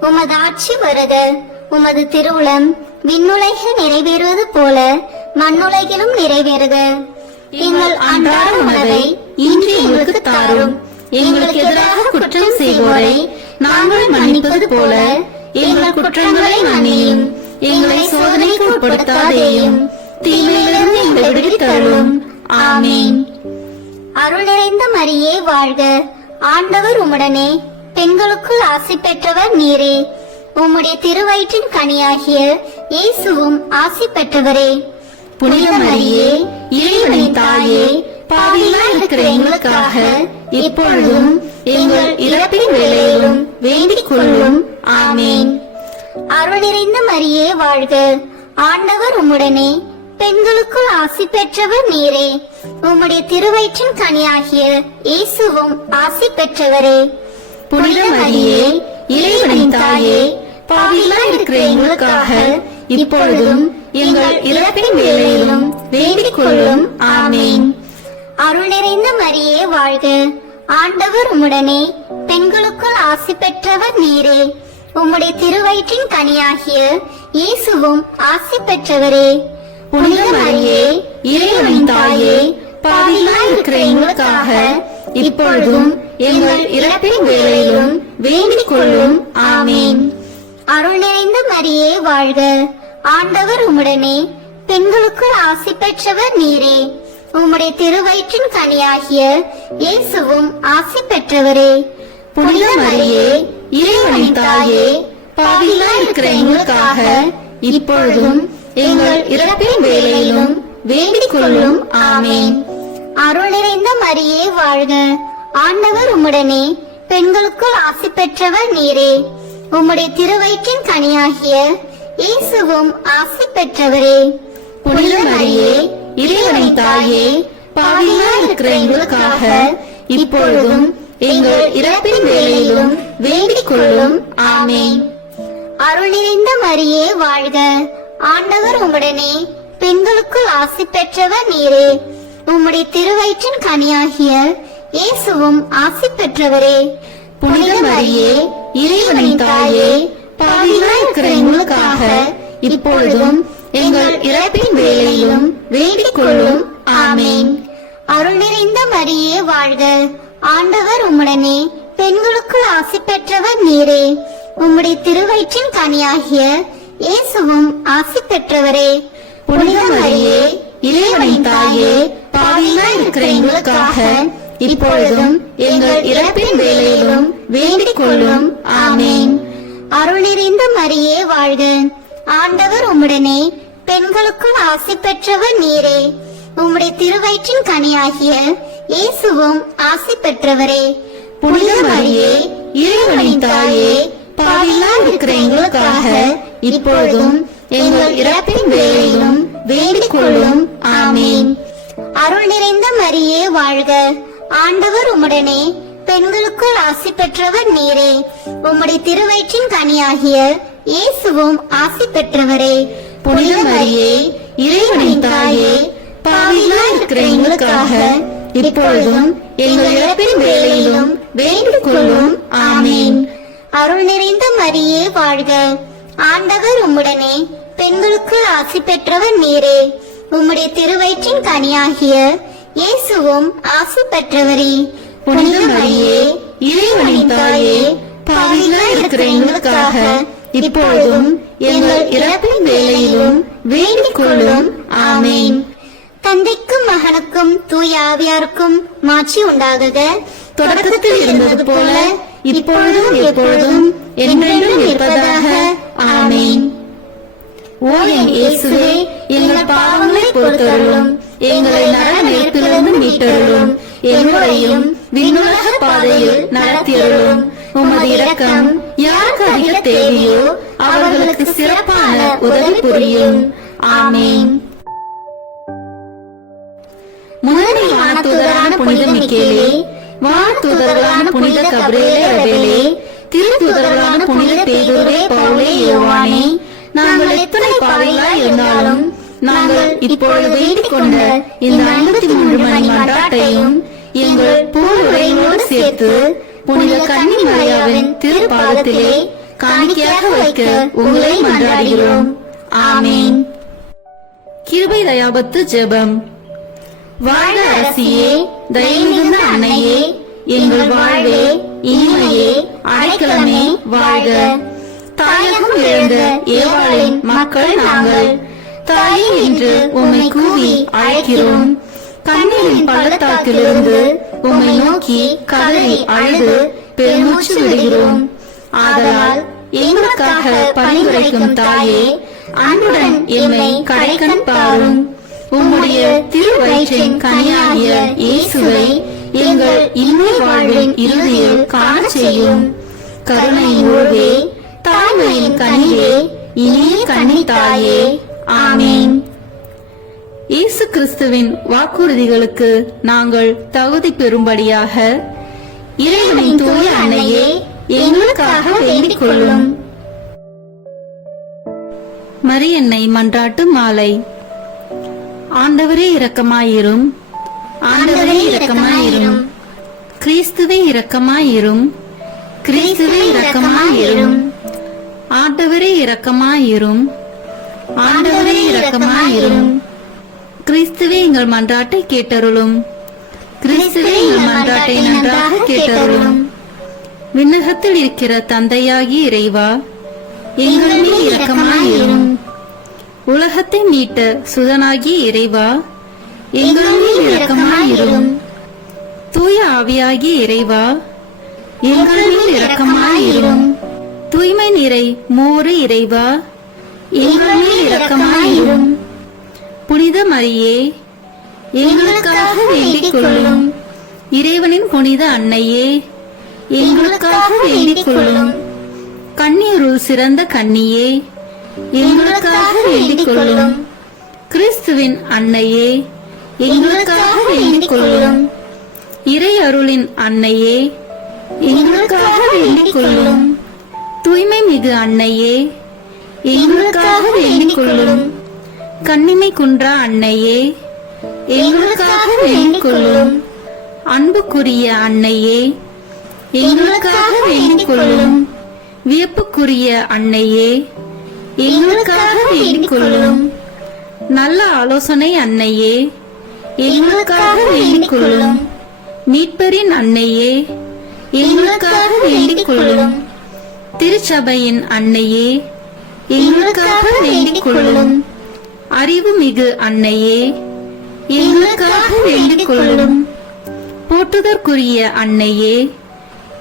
உமது ஆட்சி வருக. உமது திருவுளம் விண்ணுலகில் நிறைவேறுவது போல மண்ணுலகிலும் நிறைவேறுக. எங்கள் அன்றாட உணவை இன்று எங்களுக்கு தாரும். எங்களுக்கு எதிராக குற்றம் செய்வோரை நாங்கள் மன்னிப்பது போல எங்கள் குற்றங்களை மன்னியும். எங்களை சோதனைக்கு உட்படுத்தாதேயும், தீமையிலிருந்து எங்களை விடுவித்தருளும். ஆமேன். அருள் நிறைந்த மரியே வாழ்க. ஆண்டவர் உம்முடனே, பெண்களுக்குள் ஆசி பெற்றவர் நீரே. உம்முடைய திருவயிற்றின் கனியாகிய இயேசுவும் ஆசி பெற்றவரே. புனித மரியே இறைவனின் தாயே, பாவிகளாய் இருக்கிற எங்களுக்காக இப்பொழுதும் எங்கள் இறப்பின் வேளையிலும் வேண்டிக் கொள்ளும். ஆமேன். அருள் நிறைந்த மரியே வாழ்க. ஆண்டவர் உம்முடனே, பெண்களுக்குள் ஆசி பெற்றவர் நீரே. உம்முடைய திருவயிற்றின் கனியாகிய இயேசுவும் ஆசி பெற்றவரே. புனித மரியே இறைவனின் தாயே, பாவிகளாய் இருக்கிற எங்களுக்காக இப்பொழுதும் எங்கள் இறப்பின் வேளையிலும் வேண்டிக் கொள்ளும். ஆமேன். அருள் நிறைந்த மரியே வாழ்க. ஆண்டவர் உம்முடனே, பெண்களுக்குள் ஆசி பெற்றவர் நீரே. உம்முடைய திருவயிற்றின் கனியாகிய இயேசுவும் ஆசி பெற்றவரே. புனித மரியே இறைவனின் தாயே, பாவிகளாய் இருக்கிற எங்களுக்காக இப்பொழுதும் எங்கள் இறப்பின் வேளையிலும் வேண்டிக் கொள்ளும். ஆமேன். அருள் நிறைந்த மரியே வாழ்க. ஆண்டவர் உம்முடனே, பெண்களுக்குள் ஆசி பெற்றவர் நீரே. உம்முடைய திருவயிற்றின் கனியாகிய இயேசுவும் ஆசி பெற்றவரே. புனித மரியே இறைவனின் தாயே, பாவிகளாய் இருக்கிற எங்களுக்காக இப்பொழுதும் எங்கள் இறப்பின் வேளையிலும் வேண்டிக் கொள்ளும். ஆமேன். அருள் நிறைந்த மரியே வாழ்க. ஆண்டவர் உம்முடனே, பெண்களுக்குள் ஆசி பெற்றவர் நீரே. உம்முடைய திருவயிற்றின் கனியாகிய இயேசுவும் ஆசி பெற்றவரே. புனித மரியே இறைவனின் தாயே, பாவிகளாய் இருக்கிற எங்களுக்காக இப்பொழுதும் எங்கள் இறப்பின் வேளையிலும் வேண்டிக் கொள்ளும். ஆமேன். அருள் நிறைந்த மரியே வாழ்க. ஆண்டவர் உம்முடனே, பெண்களுக்குள் ஆசி பெற்றவர் நீரே. உம்முடைய திருவயிற்றின் கனியாகிய இயேசுவும் ஆசி பெற்றவரே. புனித மரியே இறைவனின் தாயே, பாவிகளாய் இருக்கிற எங்களுக்காக இப்பொழுதும் எங்கள் இறப்பின் வேளையிலும் வேண்டிக் கொள்ளும். ஆமேன். அருள் நிறைந்த மரியே வாழ்க. ஆண்டவர் உம்முடனே, பெண்களுக்குள் ஆசி பெற்றவர் நீரே. உம்முடைய திருவயிற்றின் கனியாகிய இயேசுவும் ஆசி பெற்றவரே. புனித மரியே இறைவனின் தாயே, பாவிகளாய் இருக்கிற எங்களுக்காக இப்பொழுதும் எங்கள் இறப்பின் வேளையிலும் வேண்டிக் கொள்ளும். ஆமேன். அருள் நிறைந்த மரியே வாழ்க, ஆண்டவர் உம்முடனே, பெண்களுக்குள் ஆசி பெற்றவர் நீரே. உம்முடைய திருவயிற்றின் கனியாகிய இயேசுவும் ஆசி பெற்றவரே. புனித மரியே, இறைவனின் தாயே, பாவிகளாய் இருக்கிற எங்களுக்காக இப்பொழுதும் எங்கள் இறப்பின் வேளையிலும் வேண்டிக் கொள்ளும். ஆமேன். அருள் நிறைந்த மரியே வாழ்க, ஆண்டவர் உம்முடனே, பெண்களுக்குள் ஆசி பெற்றவர் நீரே. உம்முடைய திருவயிற்றின் கனியாகிய இயேசுவும் ஆசி பெற்றவரே. புனித மரியே, இறைவனின் தாயே, பாவிகளாய் இருக்கிற எங்களுக்காக இப்பொழுதும் எங்கள் இறப்பின் வேளையிலும் வேண்டிக் கொள்ளும். ஆமேன். அருள் நிறைந்த மரியே வாழ்க, ஆண்டவர் உம்முடனே, பெண்களுக்குள் ஆசி பெற்றவர் நீரே. உம்முடைய திருவயிற்றின் கனியாகிய இயேசுவும் ஆசி பெற்றவரே. புனித மரியே, இறைவனின் தாயே, பாவிகளாய் இருக்கிற எங்களுக்காக இப்பொழுதும் எங்கள் இறப்பின் வேளையிலும் வேண்டிக் கொள்ளும். ஆமேன். தந்தைக்கும் மகனுக்கும் தூய ஆவியாருக்கும் மாட்சி உண்டாகுக. தொடக்கத்தில் இருந்தது போல இப்பொழுதும் எப்பொழுதும் என்றென்றும் இருப்பதாக. ஆமேன். ஓ என் இயேசுவே, எங்கள் பாவங்களை பொறுத்தருளும், எங்களை நரக நெருப்பிலிருந்து மீட்டருளும், எங்களையும் விண்ணுலக பாதையில் நடத்தியருளும். உமது இரக்கம் யாருக்கு அதிக தேவையோ அவர்களுக்கு சிறப்பான உதவி புரியும். ஆமேன். முதன்மை வானதூதரான புனித மிக்கேலே, வானதூதர்களான புனித கபிரியேலே ரபேலே, திருத்தூதர்களான புனித பேதுருவே, பவுலே, யோவானே, நாங்கள் எத்தனை பாவிகளாய் இருந்தாலும் நாங்கள் இப்பொழுது வேண்டிக் கொண்ட இந்த 53 மணி மன்றாட்டையும் எங்கள் பூவுரையோடு சேர்த்து புனித கன்னி மரியாவின் திருப்பாதத்திலே காணிக்கையாக வைக்க உங்களை மன்றாடுகிறோம். ஆமேன். கிருபை தயாபத்து ஜெபம். வாழ்க அரசியே, தயமிகுந்த அன்னையே, எங்கள் வாழ்வே, இனிமையே, அடைக்கலமே வாழ்க. தாயகம் இழந்த ஏவாளின் மக்கள் நாங்கள், தாயே என்று உம்மை கூவி அழைக்கிறோம். கண்ணீரின் பள்ளத்தாக்கிலிருந்து உம்மை நோக்கி கதறி அழுது பெருமூச்சு விடுகிறோம். ஆதலால் எங்களுக்காக பரிந்துரைக்கும் தாயே, அன்புடன் எம்மை கடைக்கண் பாரும். உம்முடைய திருவயிற்றின் கனியாகிய இயேசுவை எங்கள் இன்மை வாழ்வின் இறுதியில் காண செய்யும். கருணையின் உருவே, தாய்மையின் கனியே, இனிய கன்னி தாயே. ஆமேன். இயேசு கிறிஸ்துவின் வாக்குறுதிகளுக்கு நாங்கள் தகுதி பெறும்படியாக இறைவனின் தூய அன்னையே, எங்களுக்காக வேண்டிக் கொள்ளும். மரியன்னை மன்றாட்டு மாலை. ஆண்டவரே இரக்கமாயிரும், ஆண்டவரே இரக்கமாயிரும், கிறிஸ்துவே இரக்கமாயிரும், கிறிஸ்துவே இரக்கமாயிரும், ஆண்டவரே இரக்கமாயிரும், ஆண்டவரே இரக்கமாயிரும், கிறிஸ்துவே எங்கள் மன்றாட்டை கேட்டருளும், கிறிஸ்துவே எங்கள் மன்றாட்டை நன்றாக கேட்டருளும். விண்ணகத்தில் இருக்கிற தந்தையாகிய இறைவா, எங்கள் மேல் இரக்கமாயிரும். உலகத்தை மீட்ட சுதனாகிய இறைவா, எங்கள் மேல் இரக்கமாயிரும். தூய ஆவியாகிய இறைவா, எங்கள் மேல் இரக்கமாயிரும். தூய்மை நிறை மூவரு இறைவா, எங்கள் மேல் இரக்கமாயிரும். புனித மரியே, எங்களுக்காக வேண்டிக் கொள்ளும். இறைவனின் புனித அன்னையே, எங்களுக்காக வேண்டிக் கொள்ளும். கன்னியருள் சிறந்த கன்னியே, எங்களுக்காக வேண்டிக் கொள்ளும். கிறிஸ்துவின் அன்னையே, எங்களுக்காக வேண்டிக் கொள்ளும். இறை அருளின் அன்னையே, எங்களுக்காக வேண்டிக் கொள்ளும். தூய்மை மிகு அன்னையே, எங்களுக்காக வேண்டிக் கொள்ளும். கன்னிமை குன்றா அன்னையே, எங்களுக்காக வேண்டிக் கொள்ளும். அன்புக்குரிய அன்னையே, எங்களுக்காக வேண்டிக் கொள்ளும். வியப்புக்குரிய அன்னையே, எங்களுக்காக வேண்டிக் கொள்ளும். நல்ல ஆலோசனை அன்னையே, எங்களுக்காக வேண்டிக் கொள்ளும். மீட்பரின் அன்னையே, எங்களுக்காக வேண்டிக் கொள்ளும். திருச்சபையின் அன்னையே, எங்களுக்காக வேண்டிக் கொள்ளும். அறிவு மிகு அன்னையே, எங்களுக்காக வேண்டிக் கொள்ளும். போற்றுதற்குரிய அன்னையே,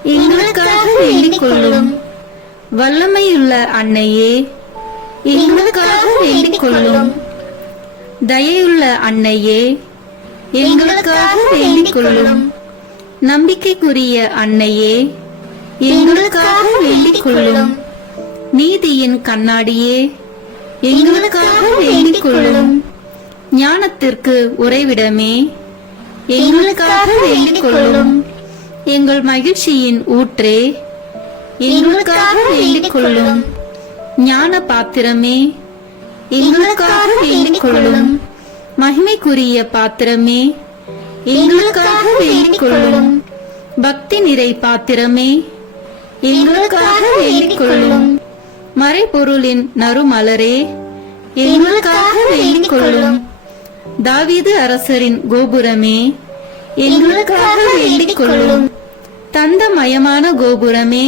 எங்களுக்காக வேண்டிக் கொள்ளும். வல்லமையுள்ள அன்னையே, எங்களுக்காக வேண்டிக் கொள்ளும். தயையுள்ள அன்னையே, எங்களுக்காக வேண்டிக் கொள்ளும். நம்பிக்கைக்குரிய அன்னையே, எங்களுக்காக வேண்டிக் கொள்ளும். நீதியின் கண்ணாடியே, எங்களுக்காக வேண்டிக் கொள்ளும். ஞானத்திற்கு உறைவிடமே, எங்களுக்காக வேண்டிக் கொள்ளும். எங்கள் மகிழ்ச்சியின் ஊற்றே, எங்களுக்காக வேண்டிக் கொள்ளும். ஞான பாத்திரமே, எங்களுக்காக வேண்டிக் கொள்ளும். மகிமைக்குரிய பாத்திரமே, எங்களுக்காக வேண்டிக் கொள்ளும். பக்தி நிறை பாத்திரமே, எங்களுக்காக வேண்டிக் கொள்ளும். மறைபொருளின் நறுமலரே, எங்களுக்காக வேண்டிக் கொள்ளும். தாவீது அரசரின் கோபுரமே, எங்களுக்காக வேண்டிக் கொள்ளும். தந்தமயமான கோபுரமே,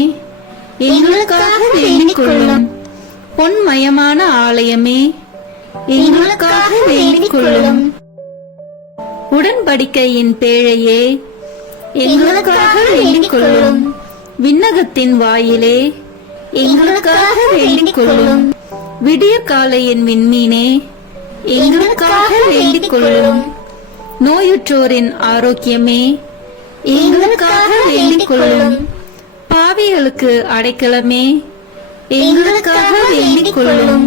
எங்களுக்காக வேண்டிக் கொள்ளும். பொன்மயமான ஆலயமே, எங்களுக்காக வேண்டிக் கொள்ளும். உடன்படிக்கையின் பேழையே, எங்களுக்காக வேண்டிக் கொள்ளும். விண்ணகத்தின் வாயிலே, எங்களுக்காக வேண்டிக் கொள்ளும். விடிய காலையின் விண்மீனே, எங்களுக்காக வேண்டிக் கொள்ளும். நோயுற்றோரின் ஆரோக்கியமே, எங்களுக்காக வேண்டிக் கொள்ளும். பாவிகளுக்கு அடைக்கலமே, எங்களுக்காக வேண்டிக் கொள்ளும்.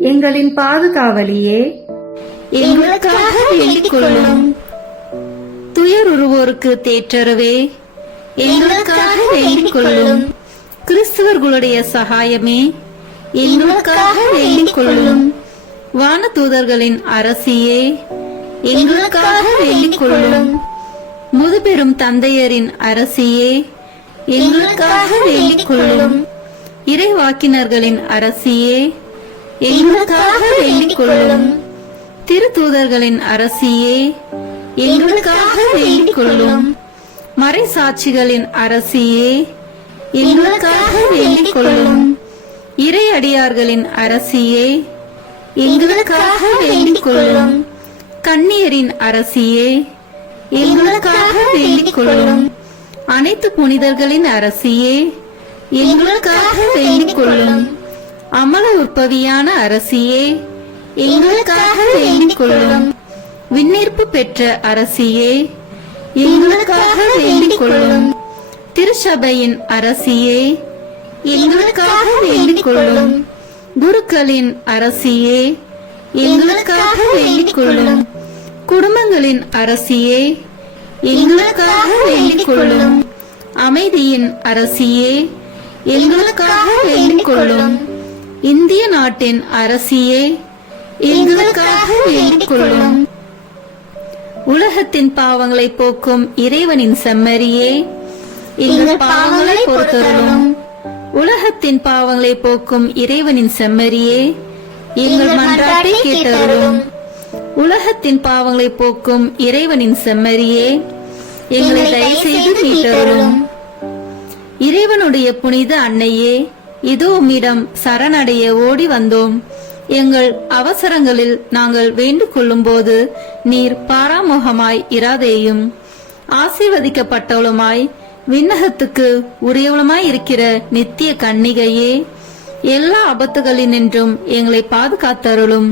எங்களின் பாதுகாவலியே, எங்களுக்காக வேண்டிக் கொள்ளும். துயருருவோருக்கு தேற்றரவே, எங்களுக்காக வேண்டிக் கொள்ளும். கிறிஸ்தவர்களுடைய சகாயமே, எங்களுக்காக வேண்டிக் கொள்ளும். வானதூதர்களின் அரசியே, எங்களுக்காக வேண்டிக் கொள்ளும். முதுபெரும் தந்தையரின் அரசியே, எங்களுக்காக வேண்டிக் கொள்ளும். இறைவாக்கினர்களின் அரசியே, எங்களுக்காக வேண்டிக் கொள்ளும். திருத்தூதர்களின் அரசியே, எங்களுக்காக வேண்டிக் கொள்ளும். மறைசாட்சிகளின் அரசியே, எங்களுக்காக வேண்டிக் கொள்ளும். இறையடியார்களின் அரசியே, எங்களுக்காக வேண்டிக் கொள்ளும். கன்னியரின் அரசியே, எங்களுக்காக வேண்டிக் கொள்ளும். அனைத்து புனிதர்களின் அரசியே, எங்களுக்காக வேண்டிக் கொள்ளும். அமல உற்பவியான அரசியே, எங்களுக்காக வேண்டிக் கொள்ளும். விண்ணீர்ப்பு பெற்ற அரசியே, எங்களுக்காக வேண்டிக் கொள்ளும். திருச்சபையின் அரசியே, எங்களுக்காக வேண்டிக் கொள்ளும். குருக்களின் அரசியே, எங்களுக்காக வேண்டிக் கொள்ளும். குடும்பங்களின் அரசியே, எங்களுக்காக வேண்டிக் கொள்ளும். அமைதியின் அரசியே, எங்களுக்காக வேண்டிக் கொள்ளும். இந்திய நாட்டின் அரசியே, எங்களுக்காக வேண்டிக் கொள்ளும். உலகத்தின் பாவங்களை போக்கும் இறைவனின் செம்மறியே, எங்கள் பாவங்களை பொறுத்தருளும். உலகத்தின் பாவங்களை போக்கும் இறைவனின் செம்மறியே, எங்கள் மன்றாட்டை கேட்டருளும். உலகத்தின் பாவங்களை போக்கும் இறைவனின் செம்மறியே, எங்களை தயவு செய்து மீட்டருளும். இறைவனுடைய புனித அன்னையே, இதோ உம்மிடம் சரணடைய ஓடி வந்தோம். எங்கள் அவசரங்களில் நாங்கள் வேண்டிக் கொள்ளும் போது நீர் பாராமுகமாய் இராதேயும். ஆசீர்வதிக்கப்பட்டவளுமாய் விண்ணகத்துக்கு உரியவளுமாய் இருக்கிற நித்திய கன்னிகையே, எல்லா ஆபத்துகளினின்றும் எங்களை பாதுகாத்தருளும்.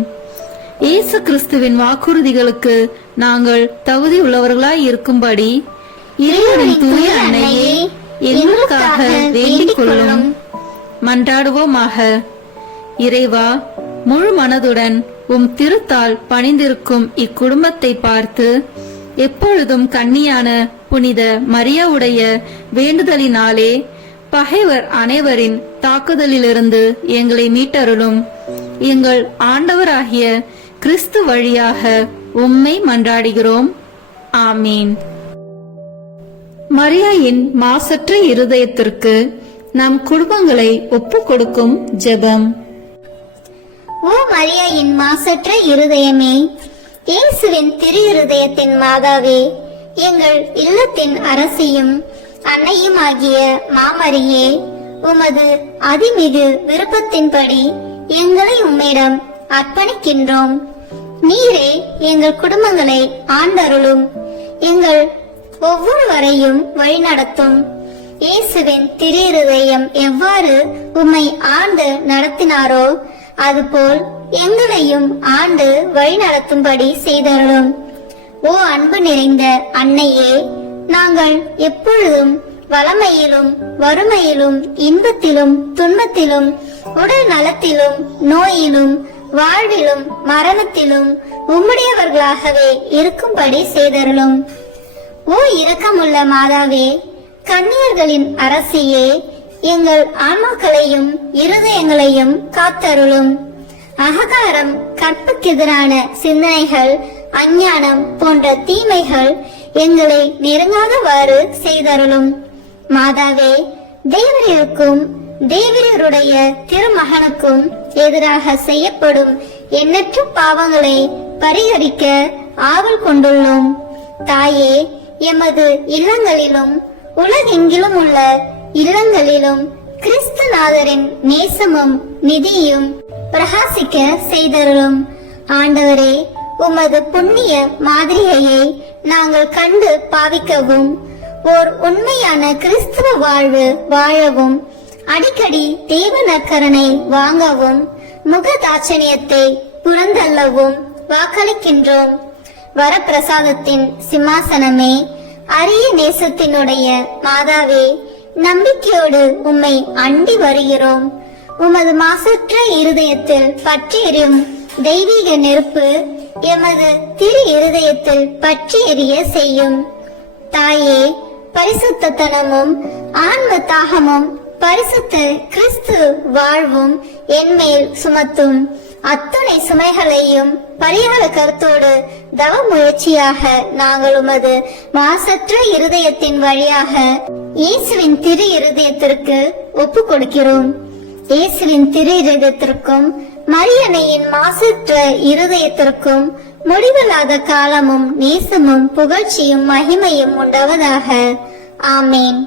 இயேசு கிறிஸ்துவின் வாக்குறுதிகளுக்கு நாங்கள் தகுதி உள்ளவர்களாய் இருக்கும்படி இறைவனின் தூய அன்னையே, எங்களுக்காக வேண்டிக் கொள்ளும். மன்றாடுவோமாக. இறைவா, முழு மனதுடன் உம் திருத்தால் பணிந்திருக்கும் இக்குடும்பத்தை பார்த்து எப்பொழுதும் கன்னியான புனித மரியாவுடைய வேண்டுதலினாலே பகைவர் அனைவரின் தாக்குதலிலிருந்து எங்களை மீட்டருளும். எங்கள் ஆண்டவராகிய கிறிஸ்து வழியாக உம்மை மன்றாடுகிறோம். ஆமீன். மரியாயின் மாசற்ற இருதயத்திற்கு நம் குடும்பங்களை ஒப்புக் கொடுக்கும் ஜெபம். ஓ மரியாயின் மாசற்ற இருதயமே, இயேசுவின் திரு இருதயத்தின் மாதாவே, எங்கள் இல்லத்தின் அரசியும் அன்னையுமாகிய மாமரியே, உமது அதிமிகு விருப்பத்தின்படி எங்களை உம்மிடம் அர்ப்பணிக்கின்றோம். நீரே எங்கள் குடும்பங்களை ஆண்டருளும், எங்கள் ஒவ்வொருவரையும் வழிநடத்தும். இயேசுவின் திரு இருதயம் எவ்வாறு உம்மை ஆண்டு நடத்தினாரோ அதுபோல் எங்களையும் ஆண்டு வழிநடத்தும்படி செய்தருளும். ஓ அன்பு நிறைந்த அன்னையே, நாங்கள் எப்பொழுதும் வளமையிலும் வறுமையிலும் இன்பத்திலும் துன்பத்திலும் உடல் நலத்திலும் நோயிலும் வாழ்விலும் மரணத்திலும் உம்முடையவர்களாகவே இருக்கும்படி செய்தருளும். ஓ இரக்கமுள்ள மாதாவே, கன்னியர்களின் அரசியே, எங்கள் ஆன்மாக்களையும் இருதயங்களையும் காத்தருளும். அகங்காரம், கற்புக்கெதிரான சிந்தனைகள், அஞ்ஞானம் போன்ற தீமைகள் எங்களை நெருங்காதவாறு செய்தருளும். மாதாவே, தேவரீருக்கும் தேவரீருடைய திருமகனுக்கும் எதிராக செய்யப்படும் எண்ணற்ற பாவங்களை பரிகரிக்க ஆவல் கொண்டுள்ளோம். தாயே, எமது இல்லங்களிலும் உலகெங்கிலும் உள்ள இல்லங்களிலும் கிறிஸ்துநாதரின் நேசமும் நிதியும் பிரகாசிக்க செய்தருளும். ஆண்டவரே, உமது புண்ணிய மாதிரியை நாங்கள் கண்டு பாவிக்கவும், ஓர் உண்மையான கிறிஸ்துவ வாழ்வு வாழவும், அடிக்கடி தேவ நற்கருணை வாங்கவும், முகதாட்சணியத்தை புறந்தள்ளவும் வாக்களிக்கின்றோம். வரப்பிரசாதத்தின் சிம்மாசனமே, அரிய நேசத்தினுடைய மாதாவே, நம்பிக்கையோடு உம்மை அண்டி வருகிறோம். உமது மாசற்ற இருதயத்தில் பற்றி எரியும் தெய்வீக நெருப்பு எமது திரு இருதயத்தில் பற்றி எரிய செய்யும். தாயே, பரிசுத்தனமும் ஆன்ம தாகமும் பரிசுத்த கிறிஸ்து வாழ்வும் என்மேல் சுமத்தும். அத்துணை சுமைகளையும் பரிகார கருத்தோடு தவ முயற்சியாக நாங்கள் உமது மாசற்ற இருதயத்தின் வழியாக இயேசுவின் திரு இருதயத்திற்கு ஒப்பு கொடுக்கிறோம். இயேசுவின் திரு இருதயத்திற்கும் மரியன்னையின் மாசற்ற இருதயத்திற்கும் முடிவில்லாத காலமும் நேசமும் புகழ்ச்சியும் மகிமையும் உண்டாவதாக. ஆமேன்.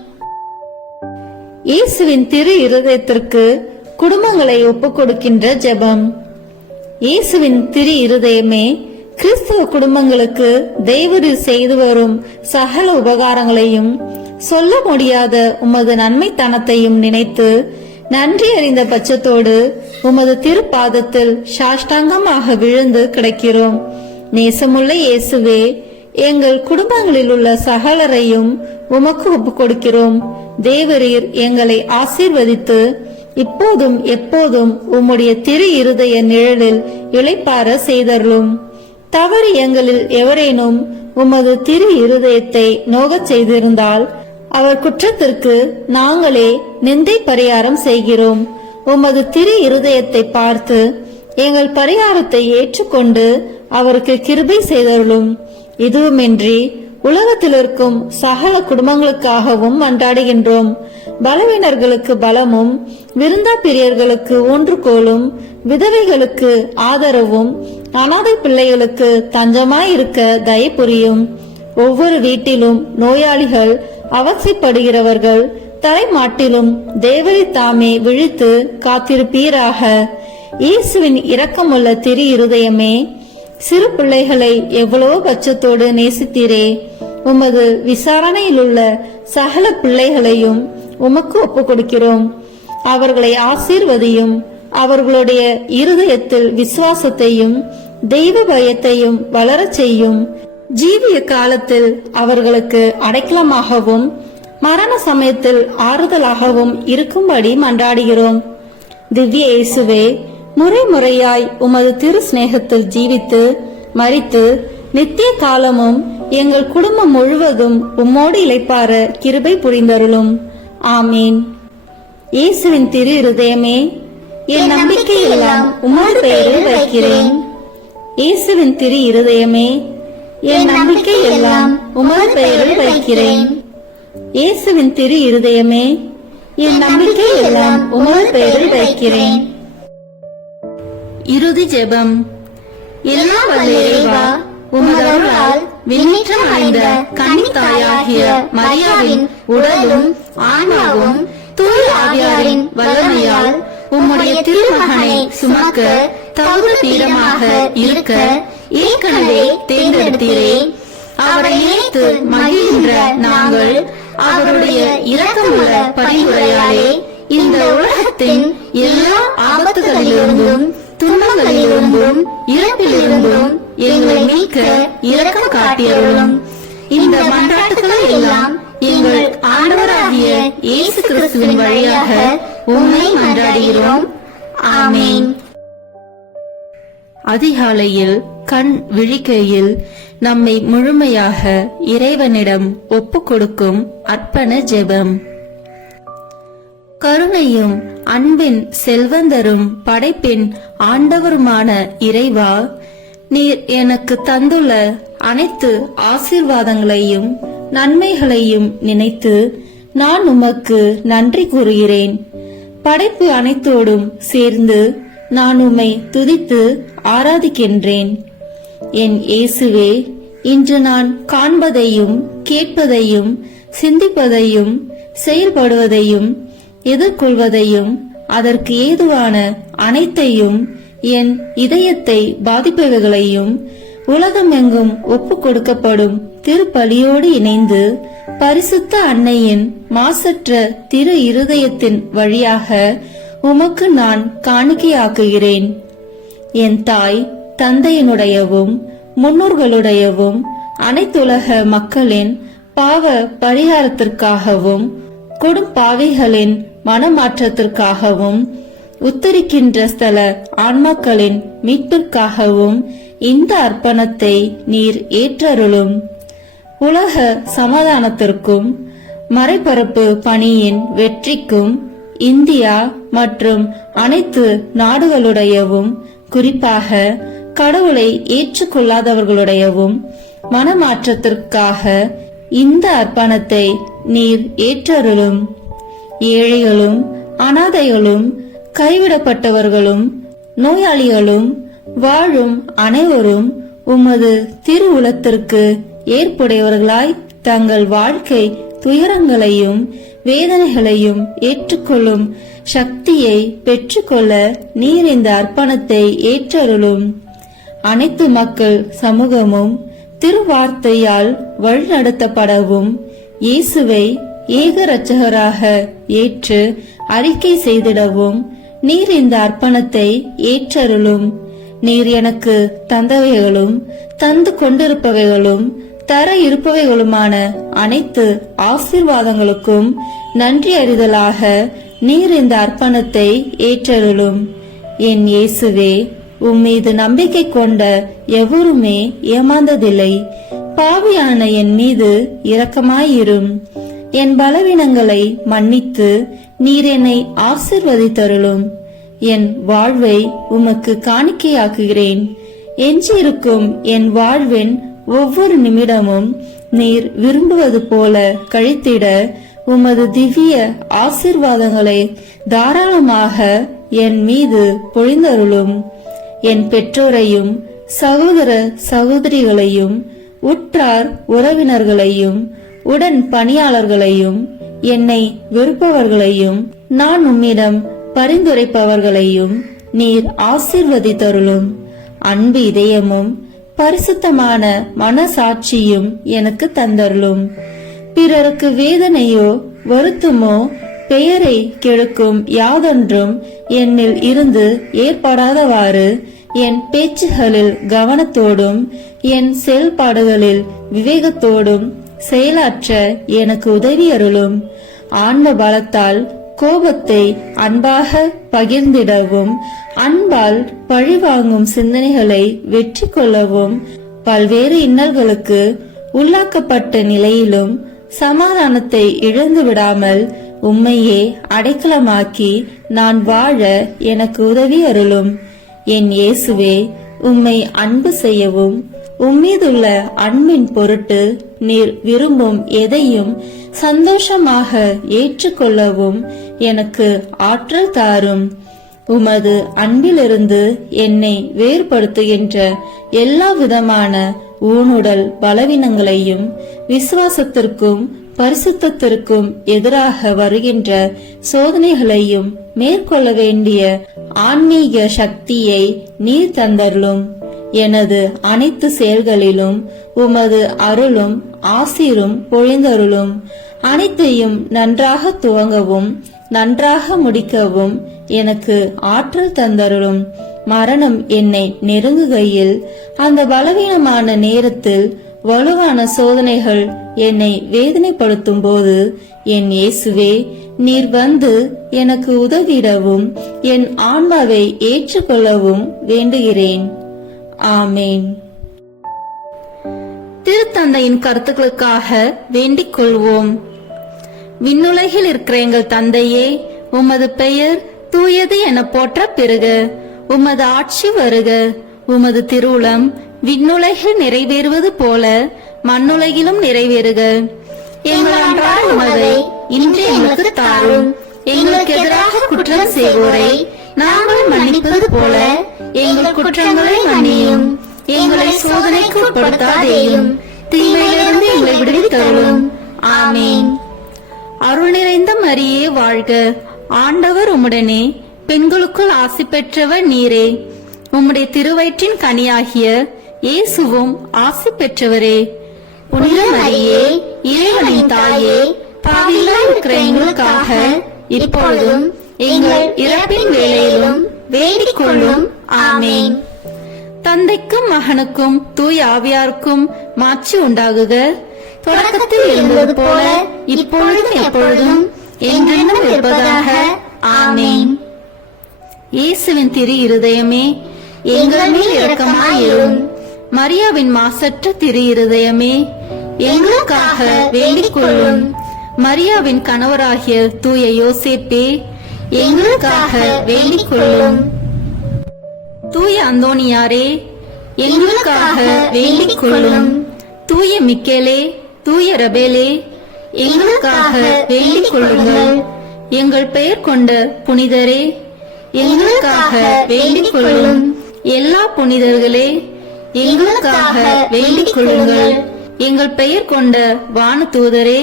இயேசுவின் திரு இருதயத்திற்கு குடும்பங்களை ஒப்புக் கொடுக்கின்ற ஜெபம். இயேசுவின் திரு இருதயமே, கிறிஸ்தவ குடும்பங்களுக்கு தேவரீர் செய்து வரும் சகல உபகாரங்களையும் சொல்ல முடியாத உமது நன்மைத்தனத்தையும் நினைத்து நன்றி அறிந்த பட்சத்தோடு உமது திருப்பாதத்தில் சாஷ்டாங்கமாக விழுந்து கிடக்கிறோம். நேசமுள்ள இயேசுவே, எங்கள் குடும்பங்களில் உள்ள சகலரையும் உமக்கு ஒப்புக் கொடுக்கிறோம். தேவரீர் எங்களை ஆசீர்வதித்து இப்போதும் எப்போதும் உம்முடைய திரு இருதய நிழலில் இளைப்பார செய்தருளும். தவறு எங்களில் எவரேனும் உமது திரு இருதயத்தை நோகச் செய்திருந்தால் அவர் குற்றத்திற்கு நாங்களே நிந்தை பரிகாரம் செய்கிறோம். உமது திரு இருதயத்தை பார்த்து எங்கள் பரிகாரத்தை ஏற்றுக்கொண்டு அவருக்கு கிருபை செய்தருளும். இதுவுமின்றி உலகத்தில் இருக்கும் சகல குடும்பங்களுக்காகவும் மன்றாடுகின்றோம். பலவீனர்களுக்கு பலமும், விருந்தா பிரியர்களுக்கு ஊன்றுகோலும், விதவைகளுக்கு ஆதரவும், அனாதை பிள்ளைகளுக்கு தஞ்சமாயிருக்க தயை புரியும். ஒவ்வொரு வீட்டிலும் நோயாளிகள், அவசியப்படுகிறவர்கள் தலைமாட்டிலும் தேவரை தாமே விழித்து காத்திருப்பீராக. இயேசுவின் இரக்கமுள்ள திரு இருதயமே, சிறு பிள்ளைகளை எவ்வளவு பட்சத்தோடு நேசித்தீரே. உமது விசாரணையில் உள்ள சகல பிள்ளைகளையும் உமக்கு ஒப்புக் கொடுக்கிறோம். அவர்களை ஆசீர்வதியும். அவர்களுடைய இருதயத்தில் விசுவாசத்தையும் தெய்வ பயத்தையும் வளரச் செய்யும். ஜீவிய காலத்தில் அவர்களுக்கு அடைக்கலமாகவும் மரண சமயத்தில் ஆறுதலாகவும் இருக்கும்படி மன்றாடுகிறோம். திவ்ய இயேசுவே, முறைமுறையாய் உமது திரு சிநேகத்தில் ஜீவித்து மரித்து நித்திய காலமும் எங்கள் குடும்பம் முழுவதும் உம்மோடு இளைப்பார கிருபை புரிந்தருளும். ஆமீன். இயேசுவின் திரு இருதயமே, என் நம்பிக்கை எல்லாம் உமது பெயரில் வைக்கிறேன். இயேசுவின் திரு இருதயமே, என் நம்பிக்கை எல்லாம் உமது பெயரில் வைக்கிறேன். இயேசுவின் திரு இருதயமே, என் நம்பிக்கை எல்லாம் உமது பெயரில் வைக்கிறேன். இறுதி ஜெபம். எல்லா வல்ல இறைவா, உமது அருளால் விண்ணேற்றம் அடைந்த கன்னித்தாயாகிய மரியாவின் உடலும் ஆன்மாவும் தூய ஆவியாரின் வல்லமையால் உம்முடைய திருமகனை சுமக்க தகுந்த பீடமாக இருக்க ஏற்கனவே தேர்ந்தெடுத்தீரே. அவரை நினைத்து மகிழ்கின்ற நாங்கள் அவருடைய இரக்கமுள்ள பரிந்துரையாலே இந்த உலகத்தின் எல்லா ஆபத்துகளிலிருந்தும் துன்பங்களிலிருந்தும் இறப்பிலிருந்தும் எங்களை மீட்க இரக்கம் காட்டியருளும். இந்த மன்றாட்டுகளை எல்லாம் எங்கள் ஆண்டவராகிய இயேசு கிறிஸ்துவின் வழியாக உம்மை மன்றாடுகிறோம். ஆமென். அதிகாலையில் கண் விழிக்கையில் நம்மை முழுமையாக இறைவனிடம் ஒப்புக் கொடுக்கும் அர்ப்பண ஜெபம். கருணையும் அன்பின் செல்வந்தரும் படைப்பின் ஆண்டவருமான இறைவா, நீர் எனக்கு தந்துள்ள அனைத்து ஆசீர்வாதங்களையும் நன்மைகளையும் நினைத்து நான் உமக்கு நன்றி கூறுகிறேன். படைப்பு அனைத்தோடும் சேர்ந்து நான் உம்மை துதித்து ஆராதிக்கின்றேன். என் இயேசுவே, இன்று நான் காண்பதையும் கேட்பதையும் சிந்திப்பதையும் செயல்படுவதையும் எதிர்கொள்வதையும் அதற்கு ஏதுவான அனைத்தையும் என் இதயத்தை பாதிப்பவைகளையும் உலகமெங்கும் ஒப்புக் கொடுக்கப்படும் திருப்பலியோடு இணைந்து பரிசுத்த அன்னையின் மாசற்ற திரு இருதயத்தின் வழியாக உமக்கு நான் காணிக்கையாக்குகிறேன். என் தாய் தந்தையினுடையவும் முன்னோர்களுடையவும் அனைத்துலக மக்களின் பாவ பரிகாரத்திற்காகவும் கொடும்பாவிகளின் மனமாற்றத்திற்காகவும் உத்தரிக்கின்ற ஸ்தல ஆன்மாக்களின் மீட்பிற்காகவும் இந்த அர்ப்பணத்தை நீர் ஏற்றருளும். உலக சமாதானத்திற்கும் மறைபரப்பு பணியின் வெற்றிக்கும் இந்தியா மற்றும் அனைத்து நாடுகளுடையவும் குறிப்பாக கடவுளை ஏற்றுக்கொள்ளாதவர்களுடையவும் மனமாற்றத்திற்காக இந்த அர்ப்பணத்தை நீர் ஏற்றருளும். ஏழைகளும் அனாதைகளும் கைவிடப்பட்டவர்களும் நோயாளிகளும் வாழும் அனைவரும் உமது திருவுளத்திற்கு ஏற்புடையவர்களாய் தங்கள் வாழ்க்கை துயரங்களையும் வேதனைகளையும் ஏற்றுக்கொள்ளும் சக்தியை பெற்றுக்கொள்ள நீர் இந்த அர்ப்பணத்தை ஏற்றருளும். அனைத்து மக்கள் சமூகமும் திருவார்த்தையால் வழிநடத்தப்படவும் இயேசுவை ஏக இரட்சகராக ஏற்று அறிக்கை செய்திடவும் நீர் இந்த அர்ப்பணத்தை ஏற்றருளும். நீர் எனக்கு தந்தவைகளும் தந்து கொண்டிருப்பவைகளும் தர இருப்பவைகளுமான அனைத்து ஆசீர்வாதங்களுக்கும் நன்றி அறிதலாக நீர் இந்த அர்ப்பணத்தை ஏற்றருளும். என் இயேசுவே, உம்மீது நம்பிக்கை கொண்ட எவருமே ஏமாந்ததில்லை. பாவியான என் மீது இரக்கமாயிரும். என் பலவீனங்களை மன்னித்து நீர் என்னை ஆசீர்வதித்தருளும். என் வாழ்வை உமக்கு காணிக்கையாக்குகிறேன். எஞ்சியிருக்கும் என் வாழ்வின் ஒவ்வொரு நிமிடமும் நீர் விரும்புவது போல கழித்திட உமது திவ்ய ஆசீர்வாதங்களை தாராளமாக என் மீது பொழிந்தருளும். என் பெற்றோரையும் சகோதர சகோதரிகளையும் உற்றார் உறவினர்களையும் உடன் பணியாளர்களையும் என்னை வெறுப்பவர்களையும் நான் உம்மிடம் பரிந்துரைப்பவர்களையும் நீர் ஆசீர்வதித்தருளும். அன்பு இதயமும் பரிசுத்தமான மனசாட்சியும் எனக்கு தந்தருளும். பிறருக்கு வேதனையோ வருத்தமோ பெயரை கெடுக்கும் யாதொன்றும் என்னில் இருந்து ஏற்படாதவாறு என் பேச்சுகளில் கவனத்தோடும் என் செயல்பாடுகளில் விவேகத்தோடும் செயலாற்ற எனக்கு உதவி அருளும். ஆன்ம பலத்தால் கோபத்தை அன்பாக பகிர்ந்திடவும் அன்பால் பழிவாங்கும் சிந்தனைகளை வெற்றி கொள்ளவும் பல்வேறு இன்னல்களுக்கு உள்ளாக்கப்பட்ட நிலையிலும் சமாதானத்தை இழந்து விடாமல் உம்மையே அடைக்கலமாக்கி நான் வாழ எனக்கு உதவி அருளும். என் இயேசுவே, உம்மை அன்பு செய்யவும் உம்மீதுள்ள அன்பின் பொருட்டு நீர் விரும்பும் எதையும் சந்தோஷமாக ஏற்றுக்கொள்ளவும் எனக்கு ஆற்றல் தாரும். உமது அன்பிலிருந்து என்னை வேறுபடுத்துகின்ற எல்லா விதமான ஊனுடல் பலவீனங்களையும் விசுவாசத்திற்கும் பரிசுத்தத்திற்கும் எதிராக வருகின்ற சோதனைகளையும் மேற்கொள்ள வேண்டிய ஆன்மீக சக்தியை நீர் தந்தருளும். எனது அனைத்து செயல்களிலும் உமது அருளும் ஆசீரும் பொழிந்தருளும். அனைத்தையும் நன்றாக துவங்கவும் நன்றாக முடிக்கவும் எனக்கு ஆற்றல் தந்தருளும். மரணம் என்னை நெருங்குகையில், அந்த பலவீனமான நேரத்தில் வலுவான சோதனைகள் என்னை வேதனைப்படுத்தும் போது, என் இயேசுவே, நீர் வந்து எனக்கு உதவிடவும் என் ஆன்மாவை ஏற்றுக்கொள்ளவும் வேண்டுகிறேன். ஆமேன். திருத்தந்தையின் கருத்துக்களுக்காக வேண்டிக் கொள்வோம். விண்ணுலகில் இருக்கிற எங்கள் தந்தையே, உமது பெயர் தூயது என போற்ற பெறுக. உமது ஆட்சி வருக. உமது திருவுளம் விண்ணுலகில் நிறைவேறுவது போல மண்ணுலகிலும் நிறைவேறுக. எங்கள் அன்றாட உணவை இன்று எங்களுக்கு தாரும். எங்களுக்கு எதிராக குற்றம் செய்வோரை நாங்கள் மன்னிப்பது போல எங்கள் குற்றங்களை மன்னியும். எங்களை சோதனைக்கு உட்படுத்தாதேயும், தீமையிலிருந்து எங்களை விடுவித்தருளும். ஆமேன். அருள் நிறைந்த மரியே வாழ்க. ஆண்டவர் உம்முடனே, பெண்களுக்குள் ஆசி பெற்றவர் நீரே. உம்முடைய திருவயிற்றின் கனியாகிய இயேசுவும் ஆசி பெற்றவரே. புனித மரியே, இறைவனின் தாயே, பாவிகளாய் இருக்கிற எங்களுக்காக இப்பொழுதும் எங்கள் இறப்பின் வேளையிலும் வேண்டிக் கொள்ளும். ஆமேன். தந்தைக்கும் மகனுக்கும் தூய ஆவியாருக்கும் மாட்சி உண்டாகுக. தொடக்கத்தில் இருந்தது போல இப்பொழுதும் எப்பொழுதும் என்றென்றும் இருப்பதாக. ஆமேன். இயேசுவின் திரு இருதயமே, எங்கள் மேல் இரக்கமாயிரும். மரியாவின் மாசற்ற திரு இருதயமே, எங்களுக்காக வேண்டிக் கொள்ளும். மரியாவின் கணவராகிய தூய யோசேப்பே, எங்களுக்காக வேண்டிக் கொள்ளும். தூய அந்தோனியாரே, எங்களுக்காக வேண்டிக் கொள்ளும். தூய மிக்கேலே, தூய ரபேலே, எங்களுக்காக வேண்டிக் கொள்ளுங்கள். எங்கள் பெயர் கொண்ட புனிதரே, எங்களுக்காக வேண்டிக் கொள்ளும். எல்லா புனிதர்களே, எங்களுக்காக வேண்டிக் கொள்ளுங்கள். எங்கள் பெயர் கொண்ட வானதூதரே,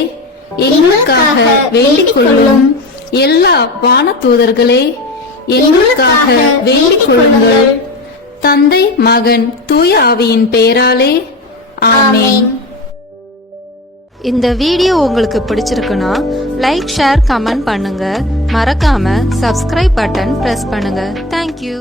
எங்களுக்காக வேண்டிக் கொள்ளும். எல்லா வானதூதர்களே, எங்களுக்காக வேண்டிக் கொள்ளுங்கள். தந்தை, மகன், தூய ஆவியின் பெயராலே. ஆமேன். இந்த வீடியோ உங்களுக்கு பிடிச்சிருக்குன்னா லைக், ஷேர், கமெண்ட் பண்ணுங்க. மறக்காம சப்ஸ்கிரைப் பட்டன் பிரஸ் பண்ணுங்க. தேங்க்யூ.